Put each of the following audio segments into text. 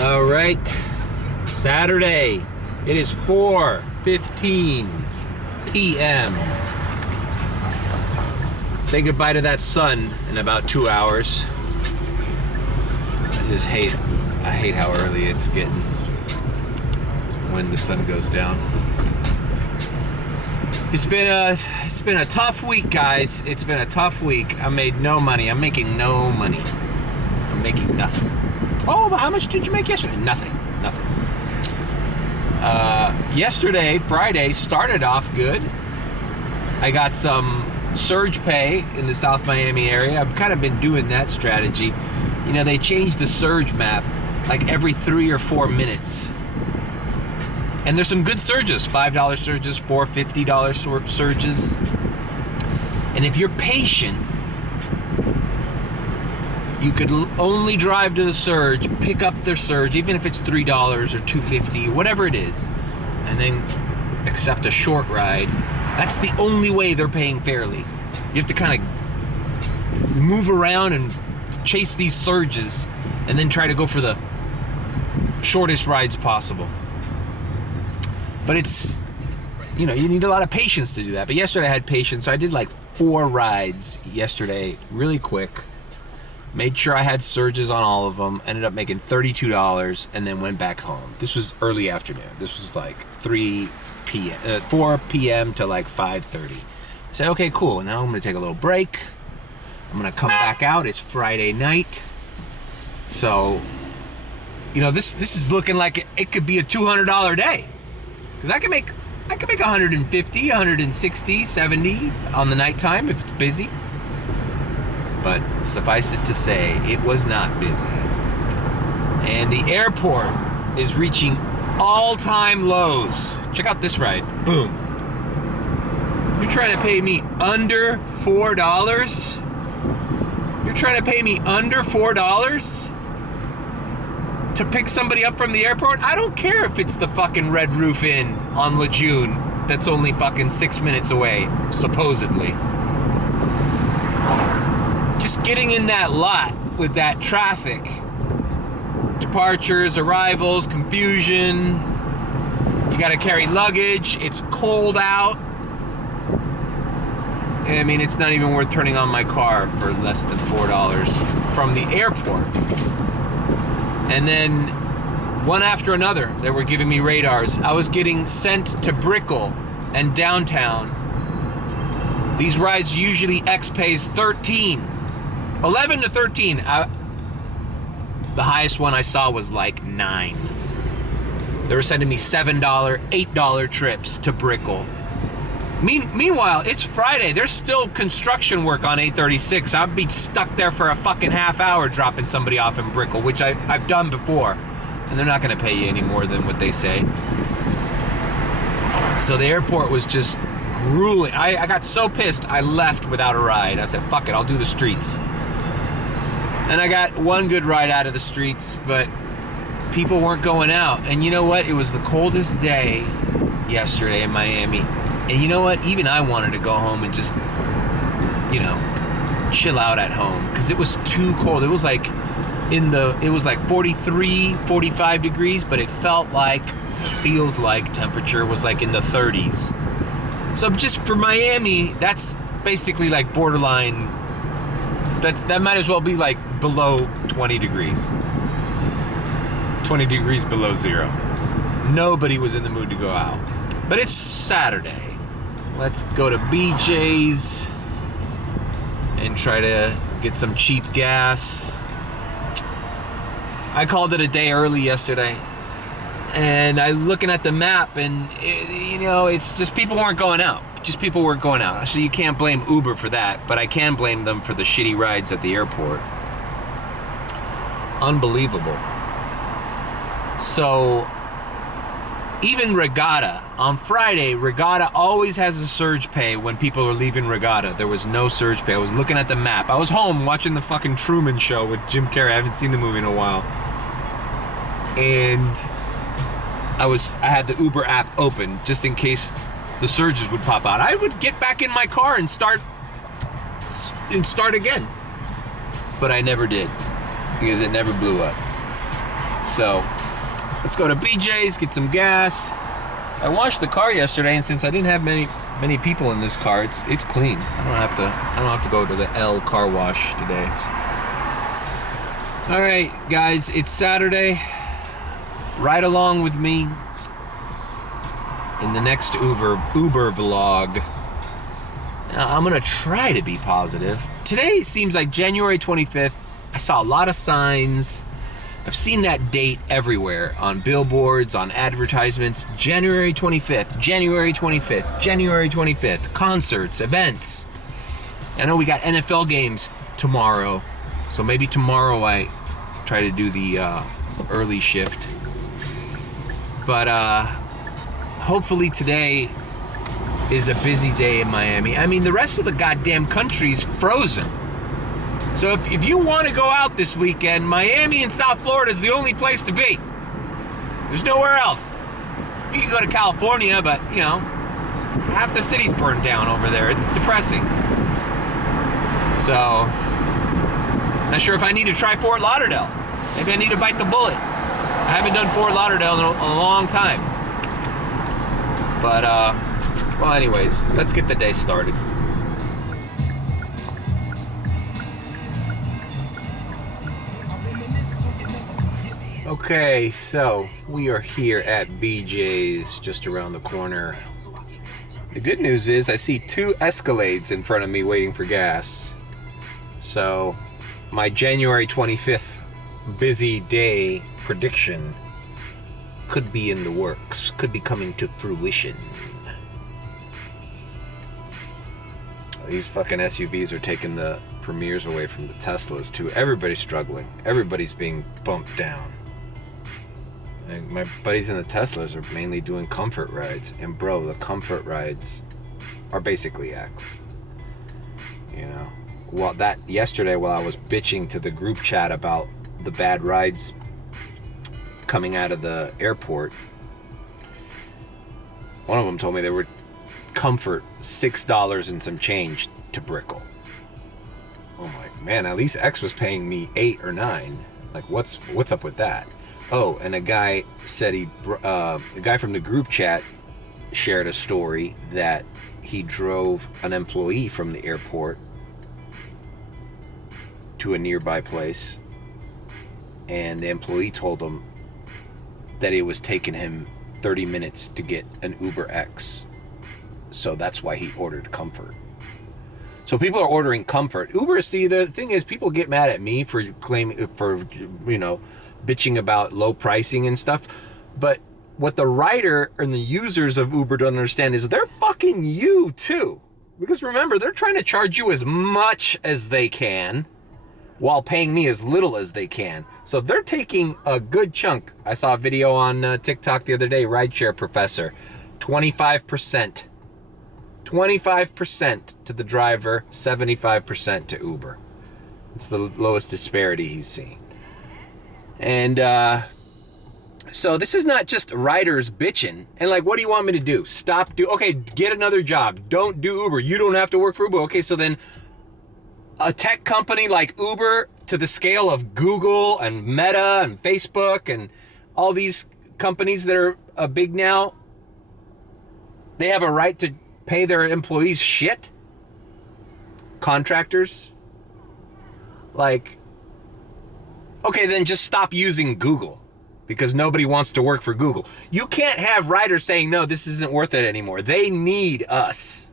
All right, Saturday. It is 4:15 p.m. Say goodbye to that sun in about 2 hours. I hate how early it's getting when the sun goes down. It's been a tough week, guys. It's been a tough week. I made no money. I'm making no money. I'm making nothing. Oh, but how much did you make yesterday? Nothing. Yesterday, Friday, started off good. I got some surge pay in the South Miami area. I've kind of been doing that strategy. You know, they change the surge map like every 3 or 4 minutes. And there's some good surges, $5 surges, $4.50 surges. And if you're patient, you could only drive to the surge, pick up their surge, even if it's $3 or $2.50, whatever it is, and then accept a short ride. That's the only way they're paying fairly. You have to kind of move around and chase these surges and then try to go for the shortest rides possible. But it's, you know, you need a lot of patience to do that. But yesterday I had patience, so I did like 4 rides yesterday, really quick. Made sure I had surges on all of them, ended up making $32, and then went back home. This was early afternoon. This was like 4 p.m. to like 5:30. I said, okay, cool. Now I'm gonna take a little break. I'm gonna come back out. It's Friday night. So, you know, this is looking like it could be a $200 day. Because I can make 150, 160, 70 on the nighttime if it's busy. But suffice it to say, it was not busy. And the airport is reaching all-time lows. Check out this ride. Boom. You're trying to pay me under $4? You're trying to pay me under $4 to pick somebody up from the airport? I don't care if it's the fucking Red Roof Inn on Lejeune that's only fucking 6 minutes away, supposedly. Just getting in that lot with that traffic, departures, arrivals, confusion, you gotta carry luggage, it's cold out. I mean, it's not even worth turning on my car for less than $4 from the airport. And then one after another, they were giving me radars. I was getting sent to Brickell and downtown. These rides usually X pays 11 to 13. The highest one I saw was like 9. They were sending me $7, $8 trips to Brickell. Meanwhile, it's Friday. There's still construction work on 836. I'd be stuck there for a fucking half hour dropping somebody off in Brickell, which I've done before. And they're not going to pay you any more than what they say. So the airport was just grueling. I got so pissed, I left without a ride. I said, fuck it, I'll do the streets. And I got one good ride out of the streets, but people weren't going out. And you know what? It was the coldest day yesterday in Miami. And you know what? Even I wanted to go home and just, you know, chill out at home because it was too cold. It was like 43, 45 degrees, but it feels like temperature was like in the 30s. So just for Miami, that's basically like borderline. That might as well be like below 20 degrees. 20 degrees below zero. Nobody was in the mood to go out. But it's Saturday. Let's go to BJ's and try to get some cheap gas. I called it a day early yesterday. And I'm looking at the map and, it's just people weren't going out. People weren't going out. So you can't blame Uber for that, but I can blame them for the shitty rides at the airport. Unbelievable. So, even Regatta. On Friday, Regatta always has a surge pay when people are leaving Regatta. There was no surge pay. I was looking at the map. I was home watching the fucking Truman Show with Jim Carrey. I haven't seen the movie in a while. And I had the Uber app open just in case the surges would pop out. I would get back in my car and start again. But I never did because it never blew up. So let's go to BJ's, get some gas. I washed the car yesterday, and since I didn't have many people in this car, it's clean. I don't have to go to the L car wash today. All right, guys, it's Saturday. Ride along with me in the next Uber vlog. Now, I'm gonna try to be positive. Today seems like January 25th. I saw a lot of signs. I've seen that date everywhere on billboards, on advertisements. January 25th, January 25th, January 25th. Concerts, events. I know we got NFL games tomorrow, so maybe tomorrow I try to do the early shift. But hopefully today is a busy day in Miami. I mean, the rest of the goddamn country's frozen. So if you want to go out this weekend, Miami and South Florida is the only place to be. There's nowhere else. You can go to California, but, you know, half the city's burned down over there. It's depressing. So, not sure if I need to try Fort Lauderdale. Maybe I need to bite the bullet. I haven't done Fort Lauderdale in a long time. But, well, anyways, let's get the day started. Okay, so we are here at BJ's just around the corner. The good news is I see 2 Escalades in front of me waiting for gas. So my January 25th busy day prediction could be in the works, could be coming to fruition. These fucking SUVs are taking the premieres away from the Teslas too. Everybody's struggling. Everybody's being bumped down. And my buddies in the Teslas are mainly doing comfort rides. And bro, the comfort rides are basically X. You know? Well, yesterday while I was bitching to the group chat about the bad rides coming out of the airport, one of them told me they were comfort $6 and some change to Brickell. I'm like, man, at least X was paying me $8 or $9. Like, what's up with that? Oh, and a guy said a guy from the group chat shared a story that he drove an employee from the airport to a nearby place, and the employee told him that it was taking him 30 minutes to get an Uber X. So that's why he ordered comfort. So people are ordering comfort. Uber, see, the thing is, people get mad at me for bitching about low pricing and stuff. But what the rider and the users of Uber don't understand is they're fucking you too. Because remember, they're trying to charge you as much as they can while paying me as little as they can. So they're taking a good chunk. I saw a video on TikTok the other day, rideshare professor, 25%. 25% to the driver, 75% to Uber. It's the lowest disparity he's seen. And so this is not just riders bitching. And like, what do you want me to do? Okay, get another job. Don't do Uber. You don't have to work for Uber. Okay, so then a tech company like Uber, to the scale of Google and Meta and Facebook and all these companies that are big now, they have a right to pay their employees shit? Contractors? Like, okay, then just stop using Google, because nobody wants to work for Google. You can't have riders saying, no, this isn't worth it anymore. They need us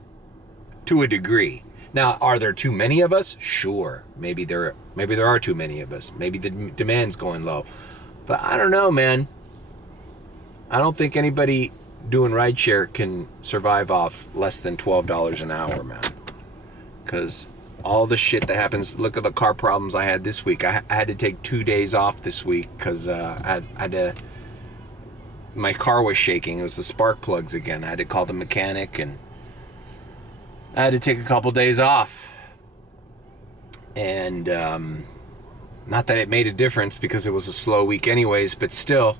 to a degree. Now, are there too many of us? Sure. Maybe there are too many of us. Maybe the demand's going low. But I don't know, man. I don't think anybody doing rideshare can survive off less than $12 an hour, man. Because all the shit that happens, look at the car problems I had this week. I had to take 2 days off this week because I had to, my car was shaking. It was the spark plugs again. I had to call the mechanic, and I had to take a couple days off. And not that it made a difference because it was a slow week anyways, but still,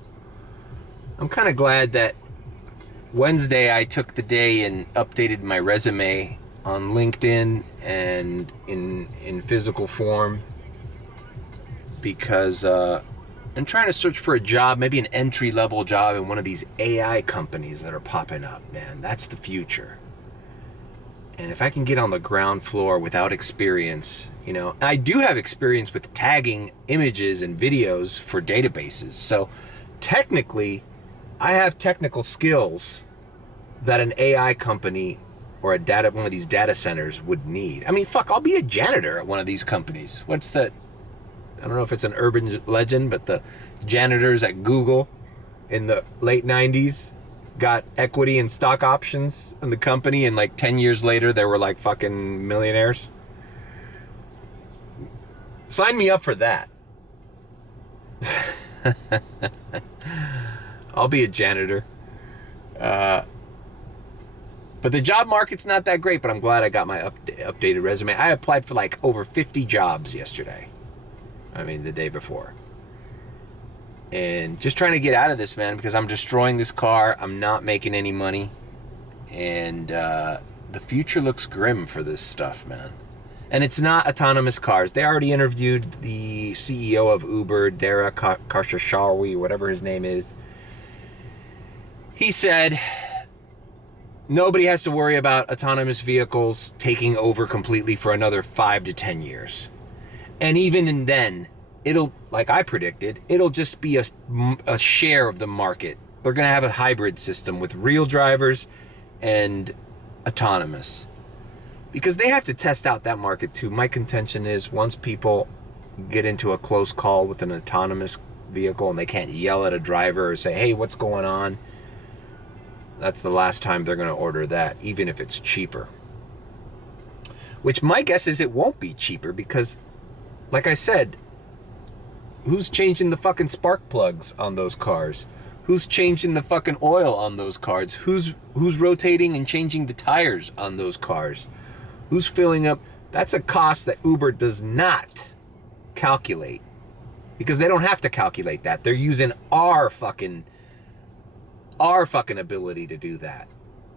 I'm kind of glad that Wednesday I took the day and updated my resume on LinkedIn and in physical form, because I'm trying to search for a job, maybe an entry-level job in one of these AI companies that are popping up, man. That's the future. And if I can get on the ground floor without experience, you know, I do have experience with tagging images and videos for databases. So technically, I have technical skills that an AI company or one of these data centers would need. I mean, fuck, I'll be a janitor at one of these companies. What's that? I don't know if it's an urban legend, but the janitors at Google in the late 90s got equity and stock options in the company, and like 10 years later, they were like fucking millionaires. Sign me up for that. I'll be a janitor. But the job market's not that great, but I'm glad I got my updated resume. I applied for like over 50 jobs yesterday. I mean, the day before. And just trying to get out of this, man, because I'm destroying this car. I'm not making any money. And the future looks grim for this stuff, man. And it's not autonomous cars. They already interviewed the CEO of Uber, Dara Khosrowshahi, whatever his name is. He said nobody has to worry about autonomous vehicles taking over completely for another 5 to 10 years. And even then, it'll, like I predicted, it'll just be a share of the market. They're going to have a hybrid system with real drivers and autonomous. Because they have to test out that market too. My contention is once people get into a close call with an autonomous vehicle and they can't yell at a driver or say, hey, what's going on? That's the last time they're going to order that, even if it's cheaper. Which my guess is it won't be cheaper because, like I said, who's changing the fucking spark plugs on those cars? Who's changing the fucking oil on those cars? Who's rotating and changing the tires on those cars? Who's filling up? That's a cost that Uber does not calculate. Because they don't have to calculate that. They're using our fucking ability to do that.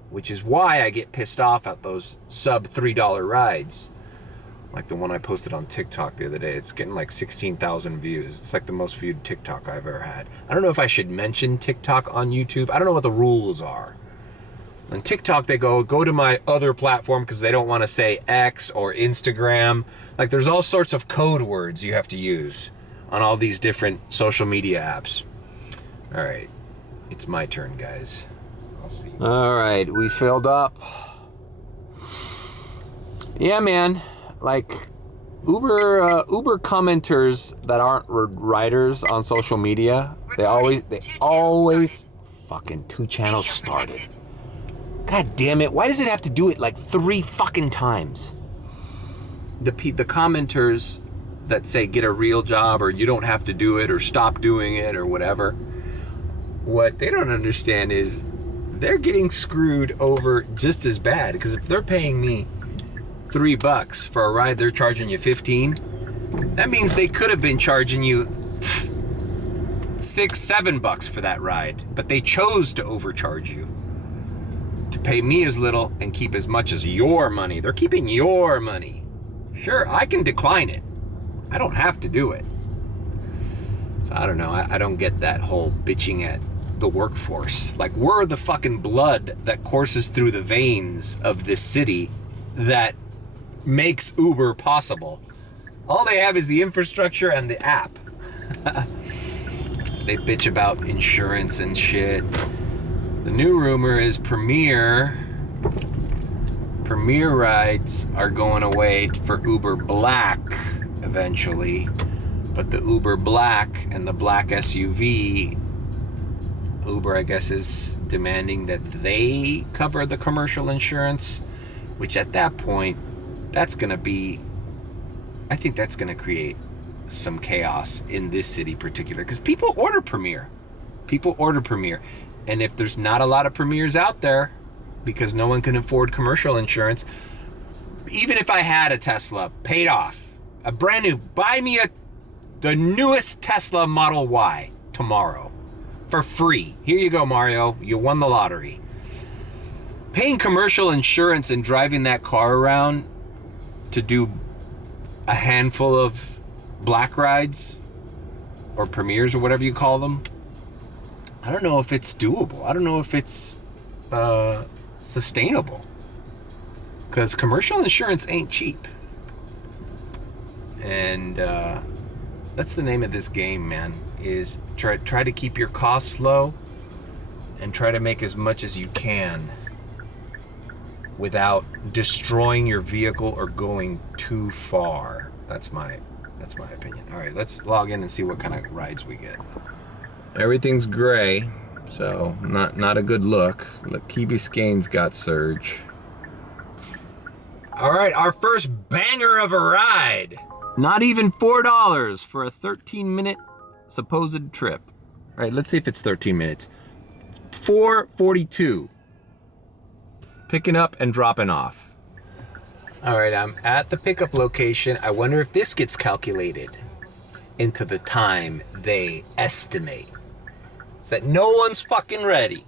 Which is why I get pissed off at those sub $3 rides. Like the one I posted on TikTok the other day. It's getting like 16,000 views. It's like the most viewed TikTok I've ever had. I don't know if I should mention TikTok on YouTube. I don't know what the rules are. On TikTok, they go to my other platform because they don't want to say X or Instagram. Like there's all sorts of code words you have to use on all these different social media apps. All right. It's my turn, guys. I'll see. All right. We filled up. Yeah, man. Like Uber commenters that aren't riders on social media, they always fucking 2 channels started. God damn it, why does it have to do it like 3 fucking times? The commenters that say get a real job or you don't have to do it or stop doing it or whatever, what they don't understand is they're getting screwed over just as bad, because if they're paying me $3 for a ride, they're charging you 15. That means they could have been charging you $6-7 for that ride, but they chose to overcharge you to pay me as little and keep as much as your money. They're keeping your money. Sure, I can decline it. I don't have to do it. So I don't know. I don't get that whole bitching at the workforce. Like, we're the fucking blood that courses through the veins of this city that makes Uber possible. All they have is the infrastructure and the app. They bitch about insurance and shit. The new rumor is Premier rides are going away for Uber Black eventually. But the Uber Black and the Black SUV, Uber, I guess, is demanding that they cover the commercial insurance, which at that point, that's going to be, I think that's going to create some chaos in this city particular, because people order Premier. And if there's not a lot of Premiers out there because no one can afford commercial insurance, even if I had a Tesla paid off, a brand new, buy me the newest Tesla Model Y tomorrow for free. Here you go, Mario. You won the lottery. Paying commercial insurance and driving that car around to do a handful of black rides or premieres or whatever you call them, I don't know if it's doable. I don't know if it's sustainable. Because commercial insurance ain't cheap. And that's the name of this game, man, is try to keep your costs low and try to make as much as you can without destroying your vehicle or going too far. That's my opinion. All right, let's log in and see what kind of rides we get. Everything's gray, so not a good look. Look, Key Biscayne's got surge. All right, our first banger of a ride. Not even $4 for a 13-minute supposed trip. All right, let's see if it's 13 minutes. 4:42. Picking up and dropping off. All right, I'm at the pickup location. I wonder if this gets calculated into the time they estimate. Is that no one's fucking ready.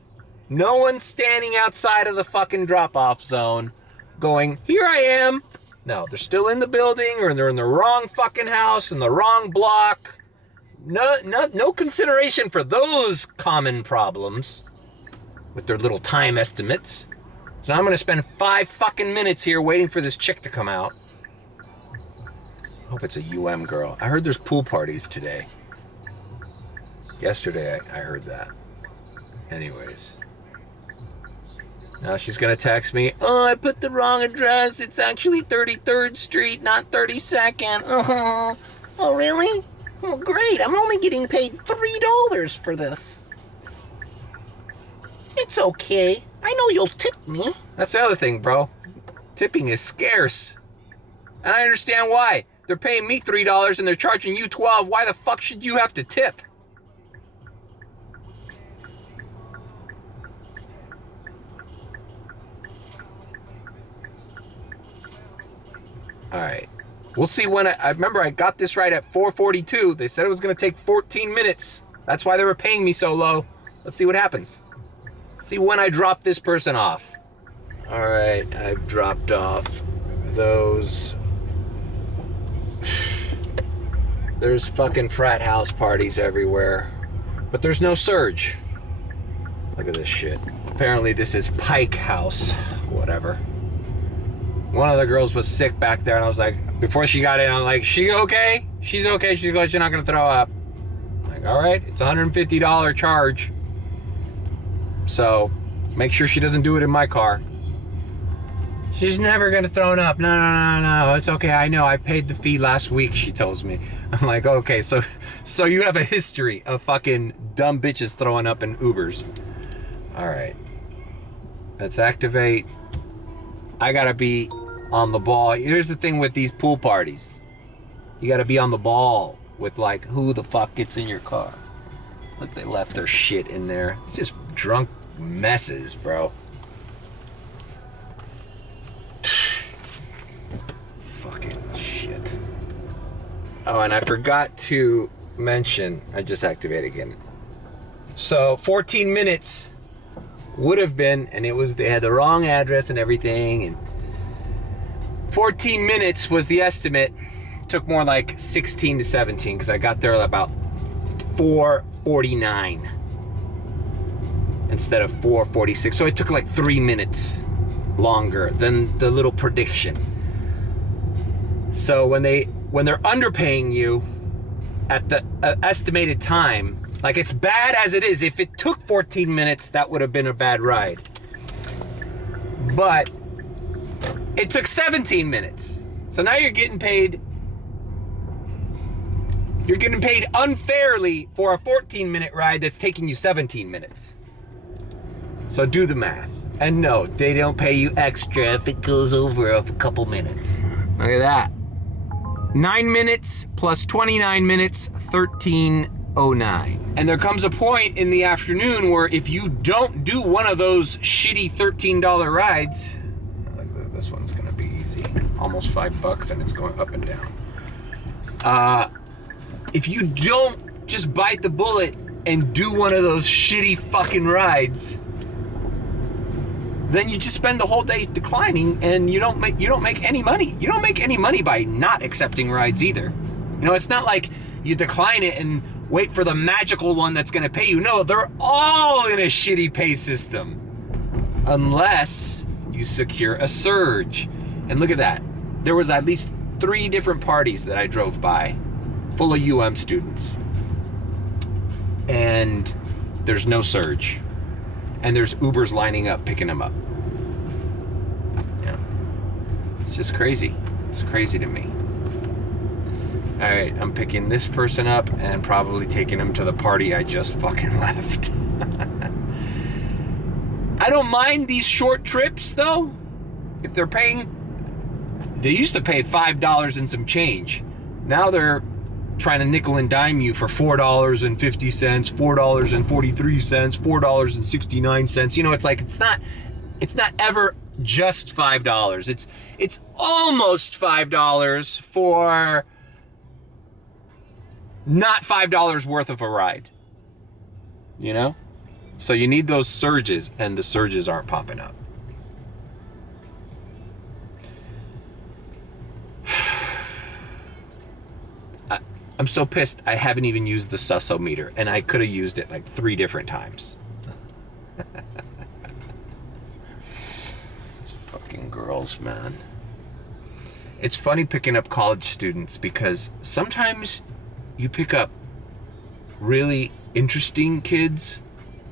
No one's standing outside of the fucking drop-off zone going, here I am. No, they're still in the building, or they're in the wrong fucking house, in the wrong block. No consideration for those common problems with their little time estimates. So now I'm gonna spend 5 fucking minutes here waiting for this chick to come out. I hope it's a UM girl. I heard there's pool parties today. Yesterday I heard that. Anyways. Now she's gonna text me, oh, I put the wrong address. It's actually 33rd Street, not 32nd. Oh, really? Oh, great. I'm only getting paid $3 for this. It's okay. I know you'll tip me. That's the other thing, bro. Tipping is scarce. And I understand why. They're paying me $3 and they're charging you $12. Why the fuck should you have to tip? All right. We'll see when I remember I got this right at 4:42. They said it was going to take 14 minutes. That's why they were paying me so low. Let's see what happens. See when I drop this person off. All right, I've dropped off those. There's fucking frat house parties everywhere, but there's no surge. Look at this shit. Apparently this is Pike House, whatever. One of the girls was sick back there, and I was like, before she got in, I'm like, she okay? She's okay. She's good. She's not gonna throw up. I'm like, all right, it's a $150 charge. So make sure she doesn't do it in my car. She's never gonna throw it up. No, it's okay. I know. I paid the fee last week, she tells me. I'm like, okay, so you have a history of fucking dumb bitches throwing up in Ubers. All right, let's activate. I gotta be on the ball. Here's the thing with these pool parties. You gotta be on the ball with like who the fuck gets in your car. Look, they left their shit in there. Just drunk messes, bro. Fucking shit. Oh, and I forgot to mention, I just activated again. So 14 minutes would have been, and they had the wrong address and everything, and 14 minutes was the estimate. Took more like 16 to 17 because I got there at about 4:49 instead of 4:46. So it took like 3 minutes longer than the little prediction. So when they're underpaying you at the estimated time, like it's bad as it is. If it took 14 minutes, that would have been a bad ride. But it took 17 minutes. So now you're getting paid unfairly for a 14-minute ride that's taking you 17 minutes. So do the math. And no, they don't pay you extra if it goes over a couple minutes. Look at that. 9 minutes plus 29 minutes, 13:09. And there comes a point in the afternoon where if you don't do one of those shitty $13 rides, this one's gonna be easy. Almost $5 and it's going up and down. If you don't just bite the bullet and do one of those shitty fucking rides, then you just spend the whole day declining and you don't make any money. You don't make any money by not accepting rides either. You know, it's not like you decline it and wait for the magical one that's going to pay you. No, they're all in a shitty pay system. Unless you secure a surge. And look at that. There was at least 3 different parties that I drove by full of UM students. And there's no surge. And there's Ubers lining up, picking them up. Yeah. It's just crazy. It's crazy to me. All right, I'm picking this person up and probably taking him to the party I just fucking left. I don't mind these short trips though. If they're paying, they used to pay $5 and some change. Now they're trying to nickel and dime you for $4.50, $4.43, $4.69. You know, it's like it's not ever just $5. It's almost $5 for not $5 worth of a ride. You know? So you need those surges, and the surges aren't popping up. I'm so pissed I haven't even used the susso-meter, and I could have used it like 3 different times. Fucking girls, man. It's funny picking up college students because sometimes you pick up really interesting kids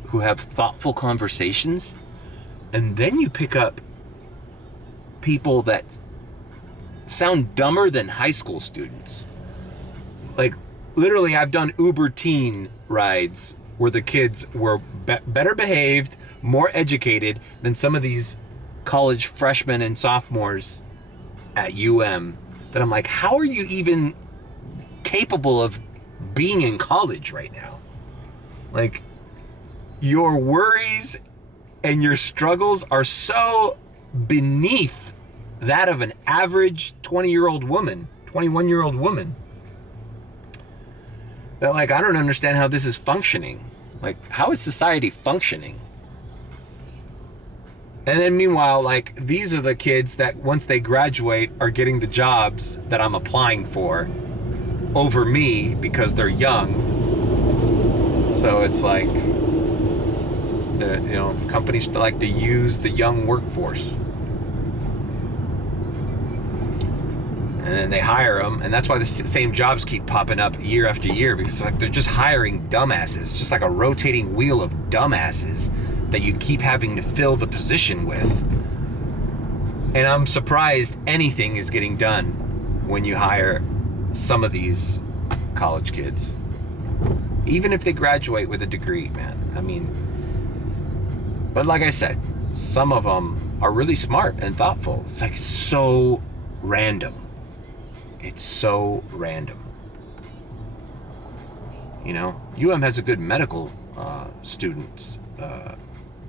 who have thoughtful conversations, and then you pick up people that sound dumber than high school students. Like, literally, I've done Uber teen rides where the kids were better behaved, more educated than some of these college freshmen and sophomores at UM. That I'm like, how are you even capable of being in college right now? Like, your worries and your struggles are so beneath that of an average 20-year-old woman, 21-year-old woman. That, like, I don't understand how this is functioning. Like, how is society functioning? And then meanwhile, like, these are the kids that once they graduate are getting the jobs that I'm applying for over me because they're young. So it's like, companies like to use the young workforce. And then they hire them, and that's why the same jobs keep popping up year after year, because like they're just hiring dumbasses, just like a rotating wheel of dumbasses that you keep having to fill the position with. And I'm surprised anything is getting done when you hire some of these college kids. Even if they graduate with a degree, man. I mean, but like I said, some of them are really smart and thoughtful. It's like so random. It's so random. You know, UM has a good medical students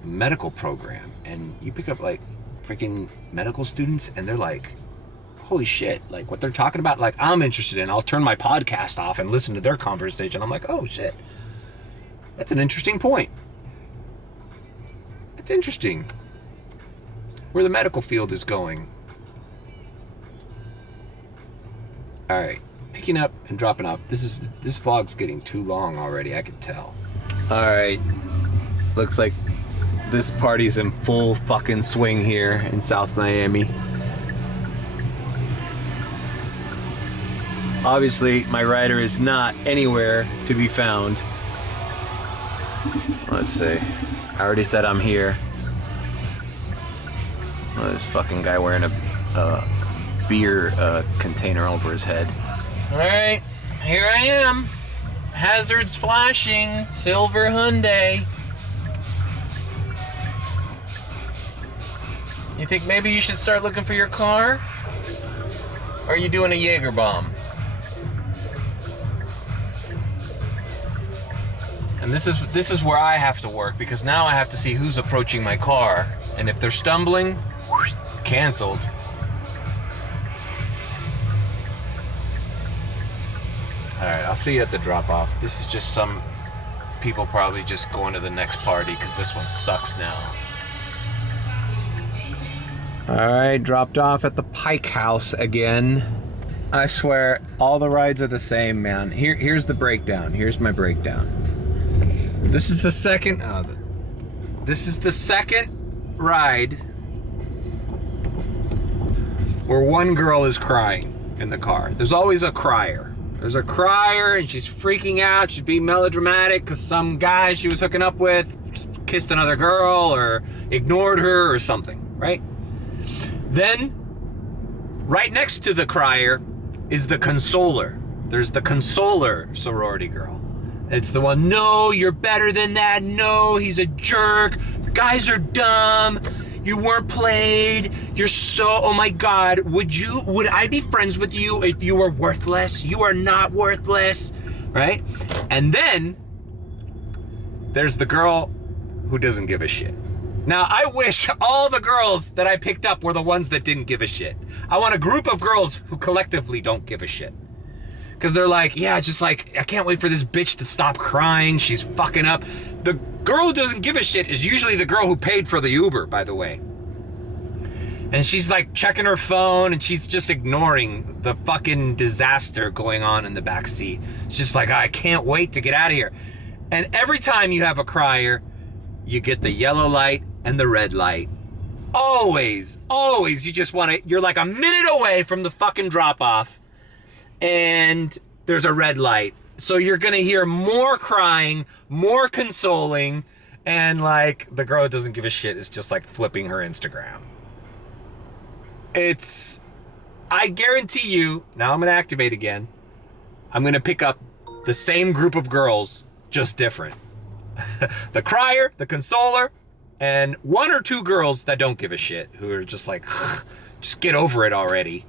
medical program, and you pick up like freaking medical students, and they're like, holy shit, like what they're talking about, like I'm interested in. I'll turn my podcast off and listen to their conversation. I'm like, oh shit, that's an interesting point. It's interesting where the medical field is going. All right, picking up and dropping off. This vlog's getting too long already, I can tell. All right, looks like this party's in full fucking swing here in South Miami. Obviously, my rider is not anywhere to be found. Let's see. I already said I'm here. Oh, this fucking guy wearing a beer container over his head. All right, here I am. Hazards flashing, silver Hyundai. You think maybe you should start looking for your car? Or are you doing a Jaeger bomb? And this is where I have to work, because now I have to see who's approaching my car, and if they're stumbling, canceled. Alright, I'll see you at the drop-off. This is just some people probably just going to the next party because this one sucks now. Alright, dropped off at the Pike House again. I swear, all the rides are the same, man. Here's the breakdown. Here's my breakdown. This is the second. This is the second ride where one girl is crying in the car. There's always a crier. There's a crier, and she's freaking out. She's being melodramatic because some guy she was hooking up with kissed another girl or ignored her or something, right? Then, right next to the crier is the consoler. There's the consoler sorority girl. It's the one, no, you're better than that. No, he's a jerk. Guys are dumb. You weren't played. You're so, oh my God, would I be friends with you if you were worthless? You are not worthless, right? And then there's the girl who doesn't give a shit. Now, I wish all the girls that I picked up were the ones that didn't give a shit. I want a group of girls who collectively don't give a shit. Because they're like, yeah, just like, I can't wait for this bitch to stop crying. She's fucking up. The girl who doesn't give a shit is usually the girl who paid for the Uber, by the way. And she's like checking her phone and she's just ignoring the fucking disaster going on in the back seat. She's just like, I can't wait to get out of here. And every time you have a crier, you get the yellow light and the red light. Always, always, you just want to, you're like a minute away from the fucking drop off and there's a red light. So you're going to hear more crying, more consoling, and like the girl who doesn't give a shit is just like flipping her Instagram. I guarantee you, now I'm going to activate again. I'm going to pick up the same group of girls, just different. The crier, the consoler, and one or two girls that don't give a shit, who are just like, just get over it already.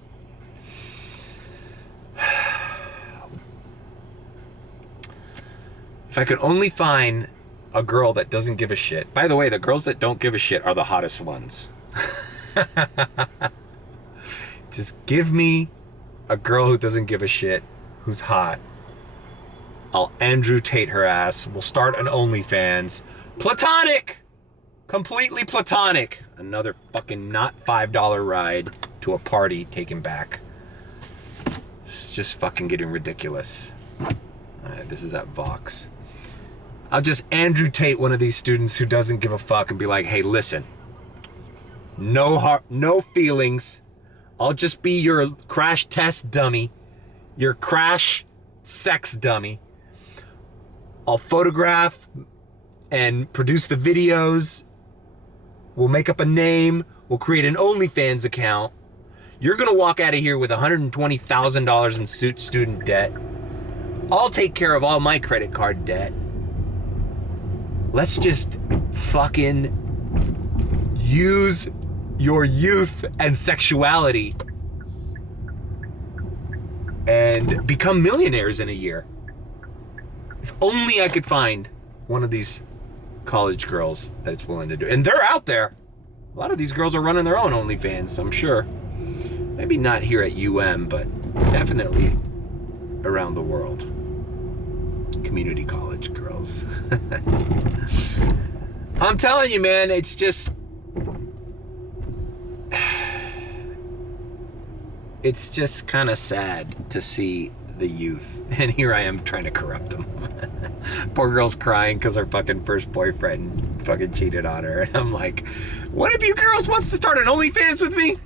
If I could only find a girl that doesn't give a shit. By the way, the girls that don't give a shit are the hottest ones. Just give me a girl who doesn't give a shit, who's hot. I'll Andrew Tate her ass. We'll start an OnlyFans. Platonic! Completely platonic. Another fucking not $5 ride to a party taken back. It's just fucking getting ridiculous. Alright, this is at Vox. I'll just Andrew Tate one of these students who doesn't give a fuck and be like, hey, listen. No heart, no feelings. I'll just be your crash test dummy. Your crash sex dummy. I'll photograph and produce the videos. We'll make up a name. We'll create an OnlyFans account. You're going to walk out of here with $120,000 in student debt. I'll take care of all my credit card debt. Let's just fucking use your youth and sexuality and become millionaires in a year. If only I could find one of these college girls that's willing to do it. And they're out there. A lot of these girls are running their own OnlyFans, I'm sure. Maybe not here at UM, but definitely around the world. Community college girls. I'm telling you, man, it's just... It's just kind of sad to see the youth. And here I am trying to corrupt them. Poor girl's crying because her fucking first boyfriend fucking cheated on her. And I'm like, one of you girls wants to start an OnlyFans with me?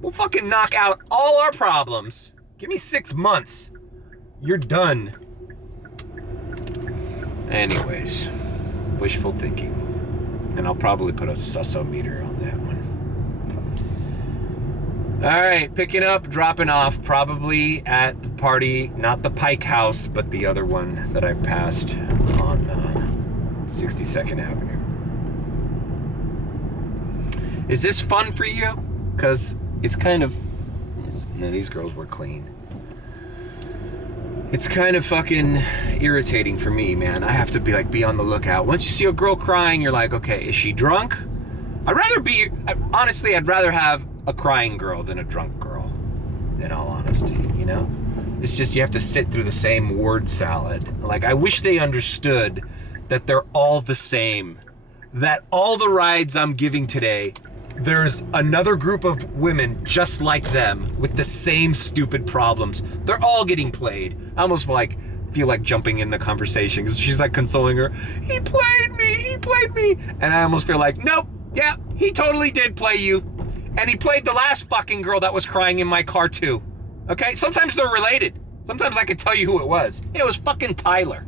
We'll fucking knock out all our problems. Give me 6 months. You're done. Anyways, wishful thinking. And I'll probably put a susso meter on that one. All right, picking up, dropping off, probably at the party, not the Pike House, but the other one that I passed on 62nd Avenue. Is this fun for you? Because it's kind of, no, these girls were clean. It's kind of fucking irritating for me, man. I have to be on the lookout. Once you see a girl crying, you're like, okay, is she drunk? Honestly, I'd rather have a crying girl than a drunk girl, in all honesty, you know? It's just you have to sit through the same word salad. Like, I wish they understood that they're all the same. That all the rides I'm giving today there's another group of women just like them with the same stupid problems. They're all getting played. I almost feel like jumping in the conversation because she's like consoling her. He played me. And I almost feel like, nope, yeah, he totally did play you. And he played the last fucking girl that was crying in my car too. Okay, sometimes they're related. Sometimes I could tell you who it was. It was fucking Tyler.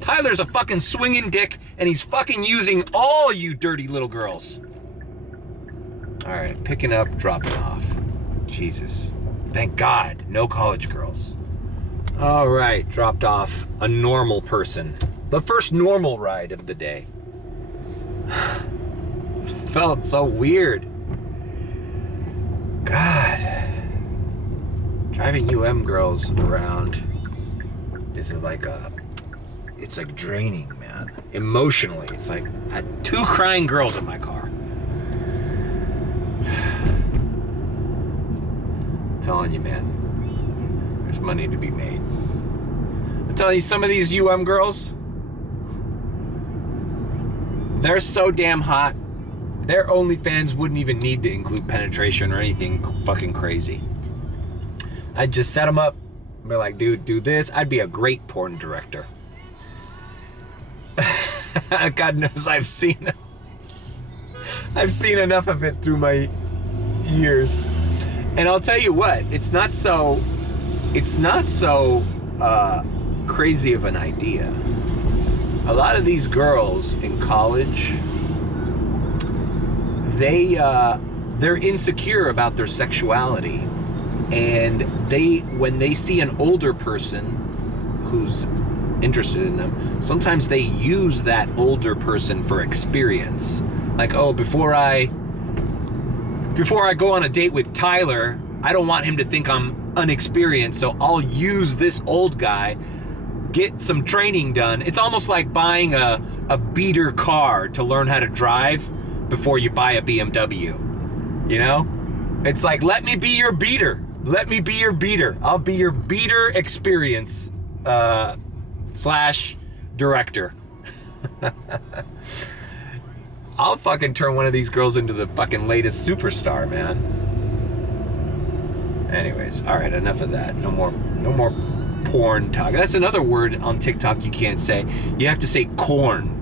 Tyler's a fucking swinging dick and he's fucking using all you dirty little girls. All right, picking up, dropping off. Jesus. Thank God, no college girls. All right, dropped off a normal person. The first normal ride of the day. Felt so weird. God. Driving UM girls around is it's like draining, man. Emotionally, it's like I had 2 crying girls in my car. I'm telling you, man, there's money to be made. I'm telling you, some of these UM girls, they're so damn hot. Their OnlyFans wouldn't even need to include penetration or anything fucking crazy. I'd just set them up and be like, dude, do this. I'd be a great porn director. God knows I've seen enough of it through my years. And I'll tell you what, it's not so crazy of an idea. A lot of these girls in college, they're insecure about their sexuality, and when they see an older person who's interested in them, sometimes they use that older person for experience. Like, oh, before I go on a date with Tyler, I don't want him to think I'm unexperienced, so I'll use this old guy, get some training done. It's almost like buying a beater car to learn how to drive before you buy a BMW. You know? It's like, let me be your beater. Let me be your beater. I'll be your beater experience / director. I'll fucking turn one of these girls into the fucking latest superstar, man. Anyways, all right, enough of that. No more porn talk. That's another word on TikTok you can't say. You have to say corn.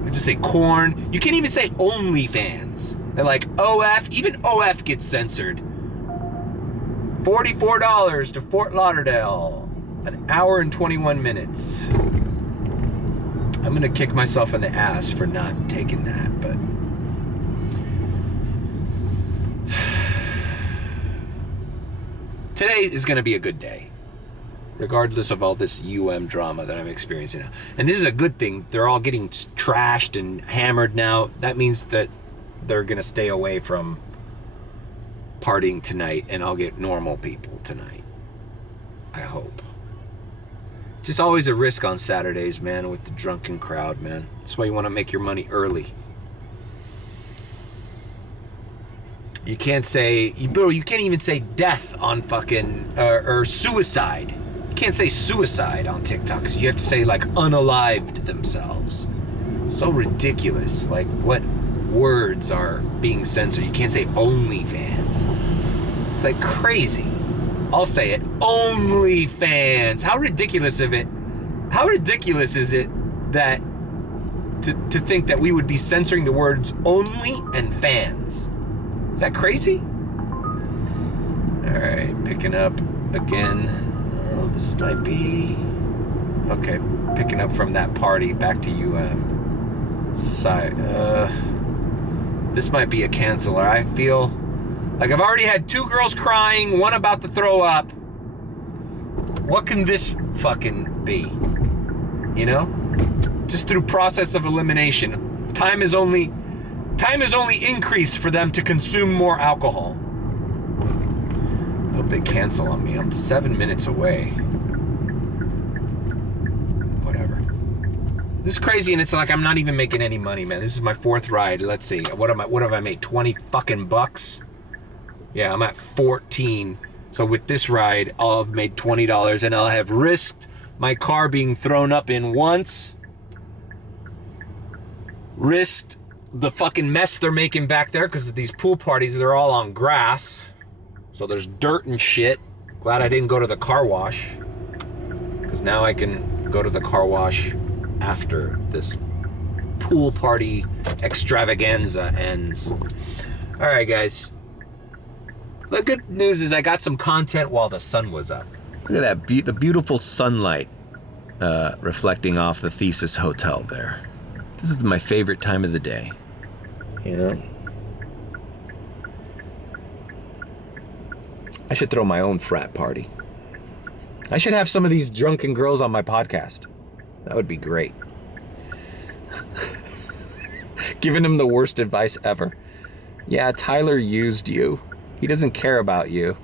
You have to say corn. You can't even say OnlyFans. They're like OF. Even OF gets censored. $44 to Fort Lauderdale. An hour and 21 minutes. I'm gonna kick myself in the ass for not taking that, but today is gonna be a good day, regardless of all this drama that I'm experiencing now. And this is a good thing. They're all getting trashed and hammered now. That means that they're gonna stay away from partying tonight, and I'll get normal people tonight. I hope. Just always a risk on Saturdays, man, with the drunken crowd, man. That's why you want to make your money early. You can't say, bro, you can't even say death on fucking, or suicide. You can't say suicide on TikTok, because you have to say, like, unalived themselves. So ridiculous. Like, what words are being censored? You can't say OnlyFans. It's like crazy. I'll say it. OnlyFans. How ridiculous is it that to think that we would be censoring the words only and fans? Is that crazy? All right, picking up again. Oh, this might be okay. Picking up from that party back to this might be a canceller. I feel like I've already had 2 girls crying, one about to throw up. What can this fucking be? You know? Just through process of elimination. Time is only increased for them to consume more alcohol. I hope they cancel on me. I'm 7 minutes away. Whatever. This is crazy, and it's like I'm not even making any money, man. This is my 4th ride. Let's see. What have I made? 20 fucking bucks? Yeah, I'm at 14. So with this ride, I'll have made $20, and I'll have risked my car being thrown up in once. Risked the fucking mess they're making back there, because of these pool parties, they're all on grass. So there's dirt and shit. Glad I didn't go to the car wash, because now I can go to the car wash after this pool party extravaganza ends. All right, guys. The good news is I got some content while the sun was up. Look at that, the beautiful sunlight reflecting off the Thesis Hotel there. This is my favorite time of the day, you know? I should throw my own frat party. I should have some of these drunken girls on my podcast. That would be great. Giving them the worst advice ever. Yeah, Tyler used you. He doesn't care about you.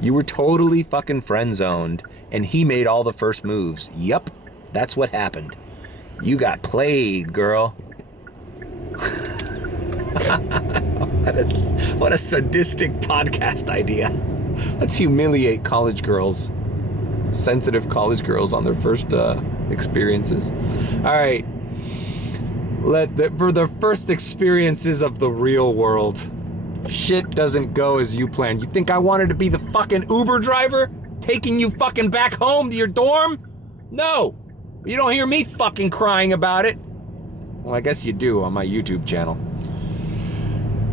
You were totally fucking friend-zoned, and he made all the first moves. Yup, that's what happened. You got played, girl. What a sadistic podcast idea. Let's humiliate college girls. Sensitive college girls on their first experiences. All right. For the first experiences of the real world, shit doesn't go as you planned. You think I wanted to be the fucking Uber driver taking you fucking back home to your dorm? No. You don't hear me fucking crying about it. Well, I guess you do on my YouTube channel.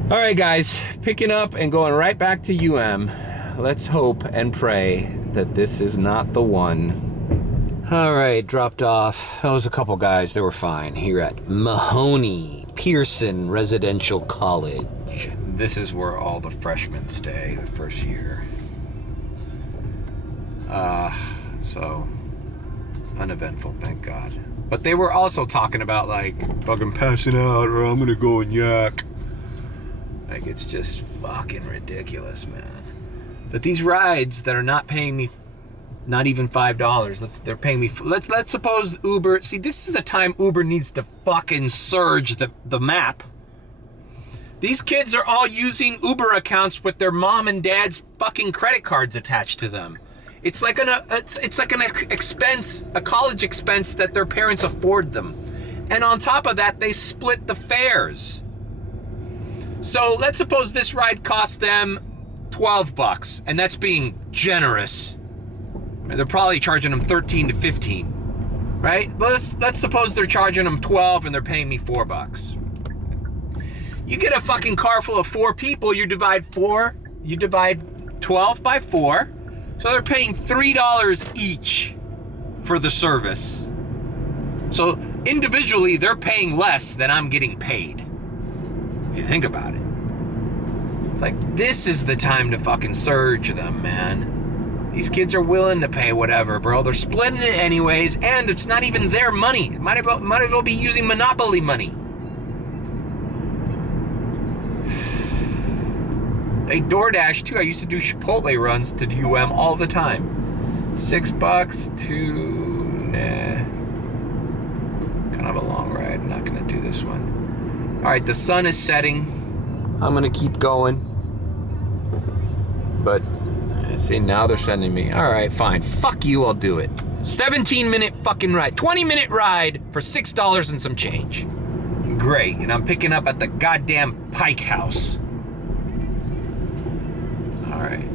All right, guys, picking up and going right back to UM. Let's hope and pray that this is not the one. All right, dropped off. That was a couple guys. They were fine here at Mahoney Pearson Residential College. This is where all the freshmen stay the first year. So uneventful, thank God. But they were also talking about like fucking passing out, or I'm gonna go and yak. Like, it's just fucking ridiculous, man. That these rides that are not paying me, not even $5, they're paying me. Let's suppose Uber. See, this is the time Uber needs to fucking surge the map. These kids are all using Uber accounts with their mom and dad's fucking credit cards attached to them. It's like an expense, a college expense that their parents afford them. And on top of that, they split the fares. So let's suppose this ride costs them $12, and that's being generous. They're probably charging them 13 to 15, right? Let's suppose they're charging them 12 and they're paying me $4. You get a fucking car full of 4 people, you divide 12 by 4. So they're paying $3 each for the service. So individually, they're paying less than I'm getting paid. If you think about it. It's like, this is the time to fucking surge them, man. These kids are willing to pay whatever, bro. They're splitting it anyways, and it's not even their money. Might as well be using Monopoly money. They DoorDash too. I used to do Chipotle runs to UM all the time. $6 to, nah. Kind of a long ride. I'm not gonna do this one. All right, the sun is setting. I'm gonna keep going. But, see, now they're sending me. All right, fine. Fuck you, I'll do it. 17-minute fucking ride. 20-minute ride for $6 and some change. Great, and I'm picking up at the goddamn Pike House. All right.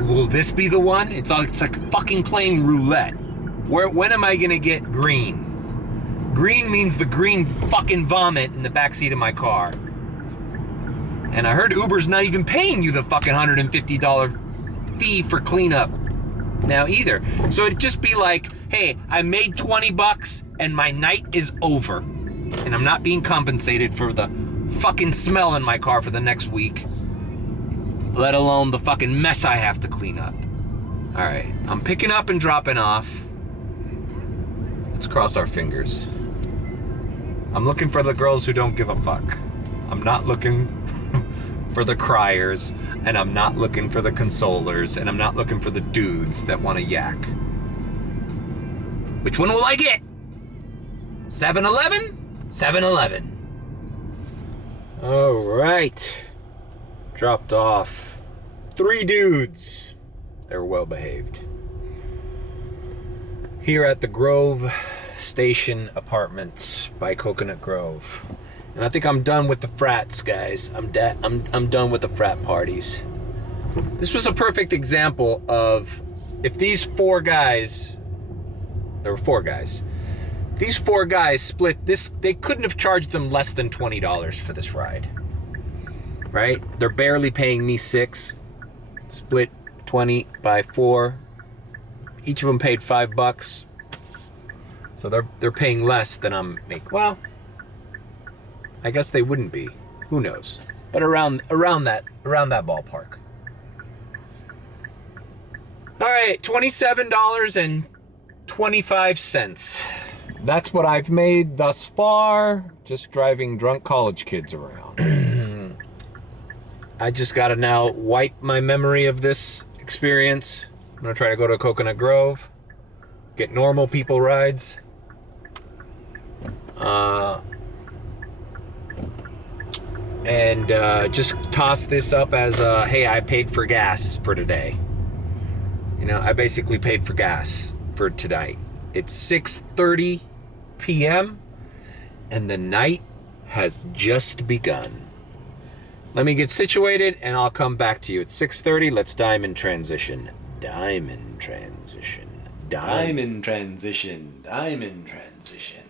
Will this be the one? It's like fucking playing roulette. When am I gonna get green? Green means the green fucking vomit in the backseat of my car. And I heard Uber's not even paying you the fucking $150 fee for cleanup now either. So it'd just be like, hey, I made $20 and my night is over. And I'm not being compensated for the fucking smell in my car for the next week. Let alone the fucking mess I have to clean up. All right, I'm picking up and dropping off. Let's cross our fingers. I'm looking for the girls who don't give a fuck. I'm not looking for the criers, and I'm not looking for the consolers, and I'm not looking for the dudes that want to yak. Which one will I get? 7-Eleven? 7-Eleven. All right. Dropped off 3 dudes. They were well behaved. Here at the Grove Station Apartments by Coconut Grove. And I think I'm done with the frats, guys. I'm done with the frat parties. This was a perfect example of if these 4 guys, there were 4 guys, these 4 guys split this, they couldn't have charged them less than $20 for this ride, right? They're barely paying me $6, split 20 by 4. Each of them paid $5, so they're paying less than I'm making. Well, I guess they wouldn't be. Who knows? But around that ballpark. All right, $27.25. That's what I've made thus far, just driving drunk college kids around. I just gotta now wipe my memory of this experience. I'm gonna try to go to Coconut Grove, get normal people rides. And just toss this up as hey, I paid for gas for today. You know, I basically paid for gas for tonight. It's 6:30 p.m. and the night has just begun. Let me get situated and I'll come back to you. It's 6:30. Let's diamond transition. Diamond transition. Diamond transition. Diamond transition.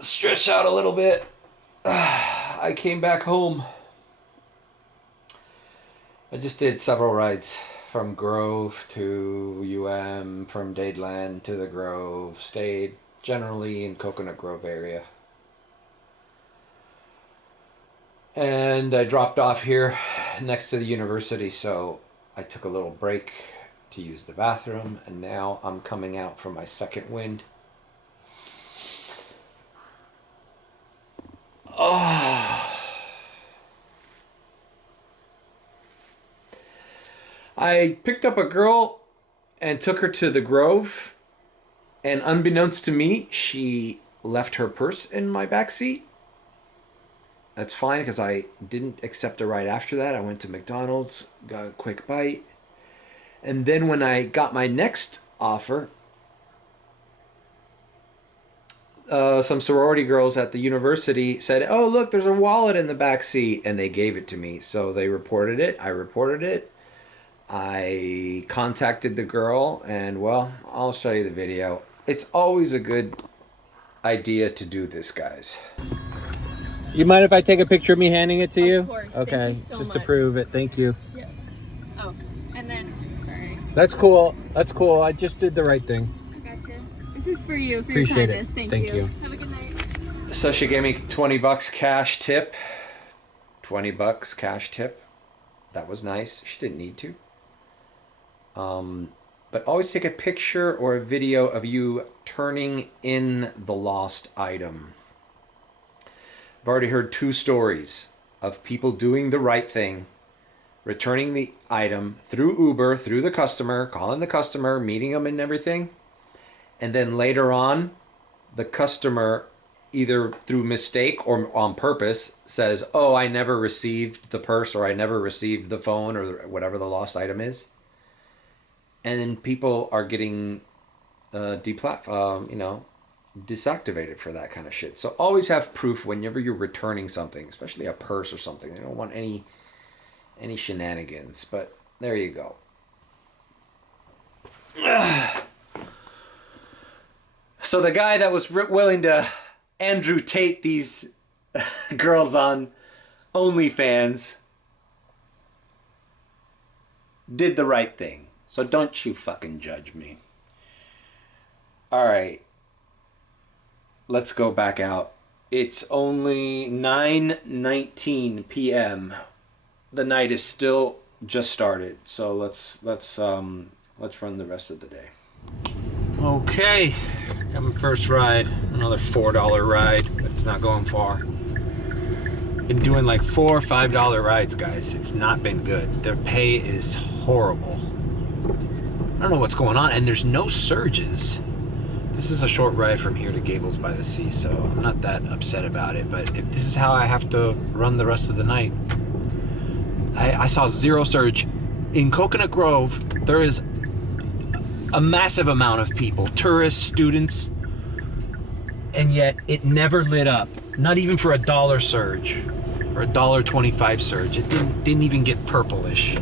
Stretch out a little bit. I came back home. I just did several rides from Grove to UM, from Dadeland to the Grove. Stayed generally in Coconut Grove area. And I dropped off here next to the university, so I took a little break to use the bathroom, and now I'm coming out for my second wind. I picked up a girl and took her to the Grove, and unbeknownst to me, she left her purse in my backseat. That's fine, because I didn't accept a ride after that. I went to McDonald's, got a quick bite, and then when I got my next offer, some sorority girls at the university said, "Oh, look, there's a wallet in the back seat," and they gave it to me. So they reported it. I reported it. I contacted the girl, and well, I'll show you the video. It's always a good idea to do this, guys. You mind if I take a picture of me handing it to you? Of course. Okay, thank you so just much. to prove it. Thank you. Yeah. Oh, and then, sorry. That's cool. That's cool. I just did the right thing. I gotcha. This is for you, for Appreciate your kindness. it. Thank Thank you. Have a good night. So she gave me $20 cash tip. $20 cash tip. That was nice. She didn't need to. But always take a picture or a video of you turning in the lost item. I've already heard 2 stories of people doing the right thing, returning the item through Uber, through the customer, calling the customer, meeting them and everything. And then later on, the customer, either through mistake or on purpose, says, "Oh, I never received the purse," or "I never received the phone," or whatever the lost item is. And then people are getting desactivated for that kind of shit. So always have proof whenever you're returning something, especially a purse or something. They don't want any shenanigans. But there you go. So the guy that was willing to Andrew Tate these girls on OnlyFans did the right thing. So don't you fucking judge me. All right. Let's go back out. It's only 9:19 p.m. The night is still just started. So let's run the rest of the day. Okay. Got my first ride. Another $4 ride, but it's not going far. Been doing like $4 or $5 rides, guys. It's not been good. Their pay is horrible. I don't know what's going on, and there's no surges. This is a short ride from here to Gables by the Sea, so I'm not that upset about it. But if this is how I have to run the rest of the night, I saw zero surge. In Coconut Grove, there is a massive amount of people, tourists, students, and yet it never lit up. Not even for $1 surge or $1.25 surge. It didn't even get purplish.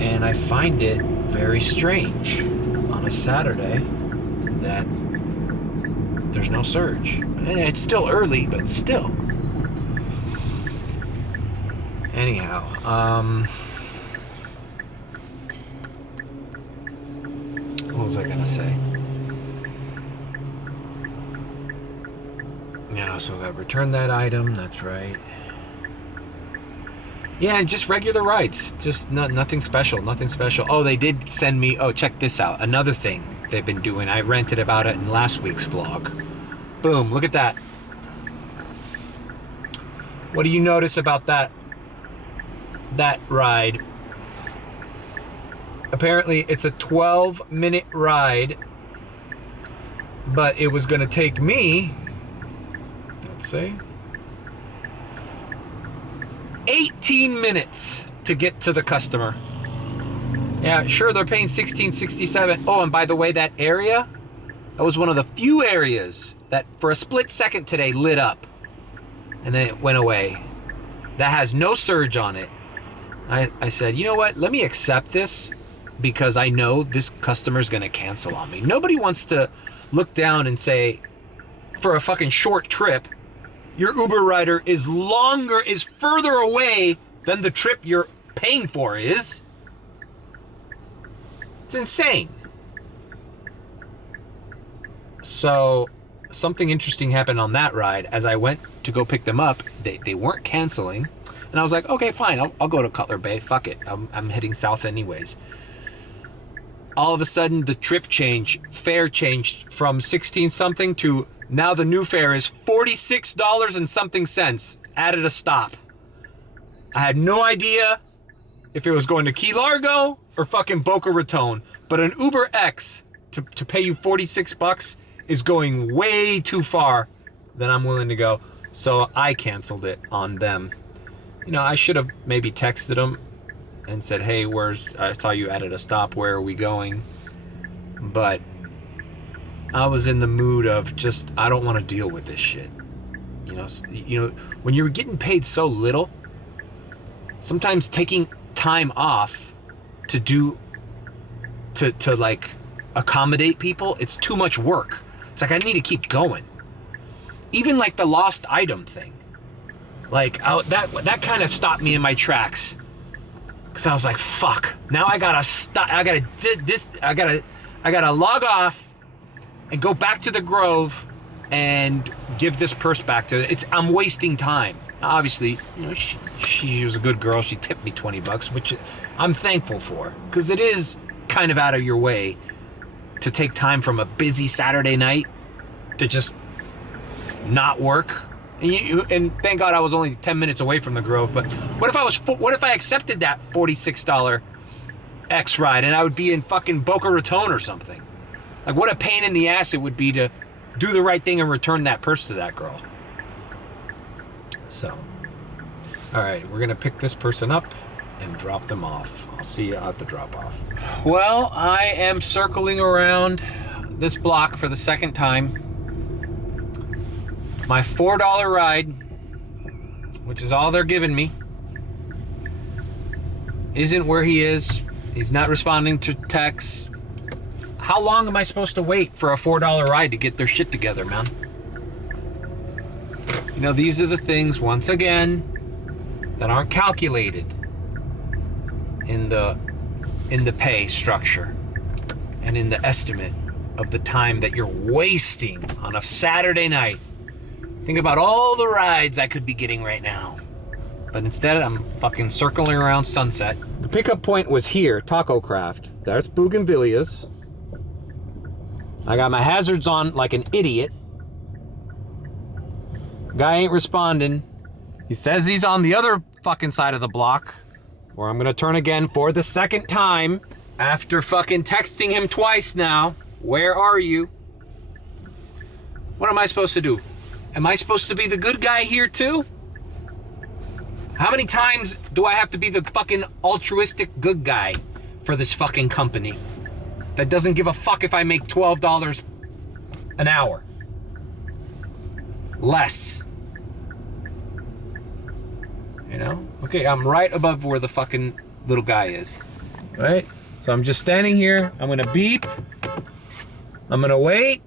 And I find it very strange on a Saturday that there's no surge. And it's still early, but still. Anyhow, what was I gonna say? Yeah, so I returned that item, that's right. Yeah, and just regular rides. Just nothing special, nothing special. Oh, they did send me, oh, check this out. Another thing they've been doing. I ranted about it in last week's vlog. Boom, look at that. What do you notice about that ride? Apparently it's a 12-minute ride, but it was gonna take me, let's see, 18 minutes to get to the customer. Yeah, sure, they're paying $16.67. Oh, and by the way, that area, that was one of the few areas that for a split second today lit up, and then it went away. That has no surge on it. I said, you know what, let me accept this, because I know this customer's gonna cancel on me. Nobody wants to look down and say, for a fucking short trip, your Uber rider is further away than the trip you're paying for is. It's insane. So something interesting happened on that ride. As I went to go pick them up, they weren't canceling. And I was like, okay, fine, I'll go to Cutler Bay, fuck it. I'm heading south anyways. All of a sudden, the fare changed from 16 something to now the new fare is $46 and something cents, added a stop. I had no idea if it was going to Key Largo or fucking Boca Raton, but an Uber X to pay you $46 is going way too far than I'm willing to go. So I canceled it on them. You know, I should have maybe texted them and said, hey, I saw you added a stop, where are we going? But I was in the mood of just, I don't want to deal with this shit. You know, when you're getting paid so little, sometimes taking time off to like accommodate people, it's too much work. It's like, I need to keep going. Even like the lost item thing. Like that kind of stopped me in my tracks. Cause I was like, fuck, now I gotta stop, I gotta log off and go back to the Grove and give this purse back to I'm wasting time. Now, obviously, you know, she was a good girl. She tipped me $20, which I'm thankful for, because it is kind of out of your way to take time from a busy Saturday night to just not work. And thank God I was only 10 minutes away from the Grove. But what if I accepted that $46 X ride and I would be in fucking Boca Raton or something? Like, what a pain in the ass it would be to do the right thing and return that purse to that girl. So, all right, we're gonna pick this person up and drop them off. I'll see you at the drop off. Well, I am circling around this block for the second time. My $4 ride, which is all they're giving me, isn't where he is. He's not responding to texts. How long am I supposed to wait for a $4 ride to get their shit together, man? You know, these are the things, once again, that aren't calculated in the pay structure and in the estimate of the time that you're wasting on a Saturday night. Think about all the rides I could be getting right now. But instead, I'm fucking circling around Sunset. The pickup point was here, Taco Craft. There's Bougainvilleas. I got my hazards on like an idiot. Guy ain't responding. He says he's on the other fucking side of the block, where I'm gonna turn again for the second time after fucking texting him twice now. Where are you? What am I supposed to do? Am I supposed to be the good guy here too? How many times do I have to be the fucking altruistic good guy for this fucking company that doesn't give a fuck if I make $12 an hour? Less. You know? Okay, I'm right above where the fucking little guy is. Right? So I'm just standing here. I'm gonna beep. I'm gonna wait.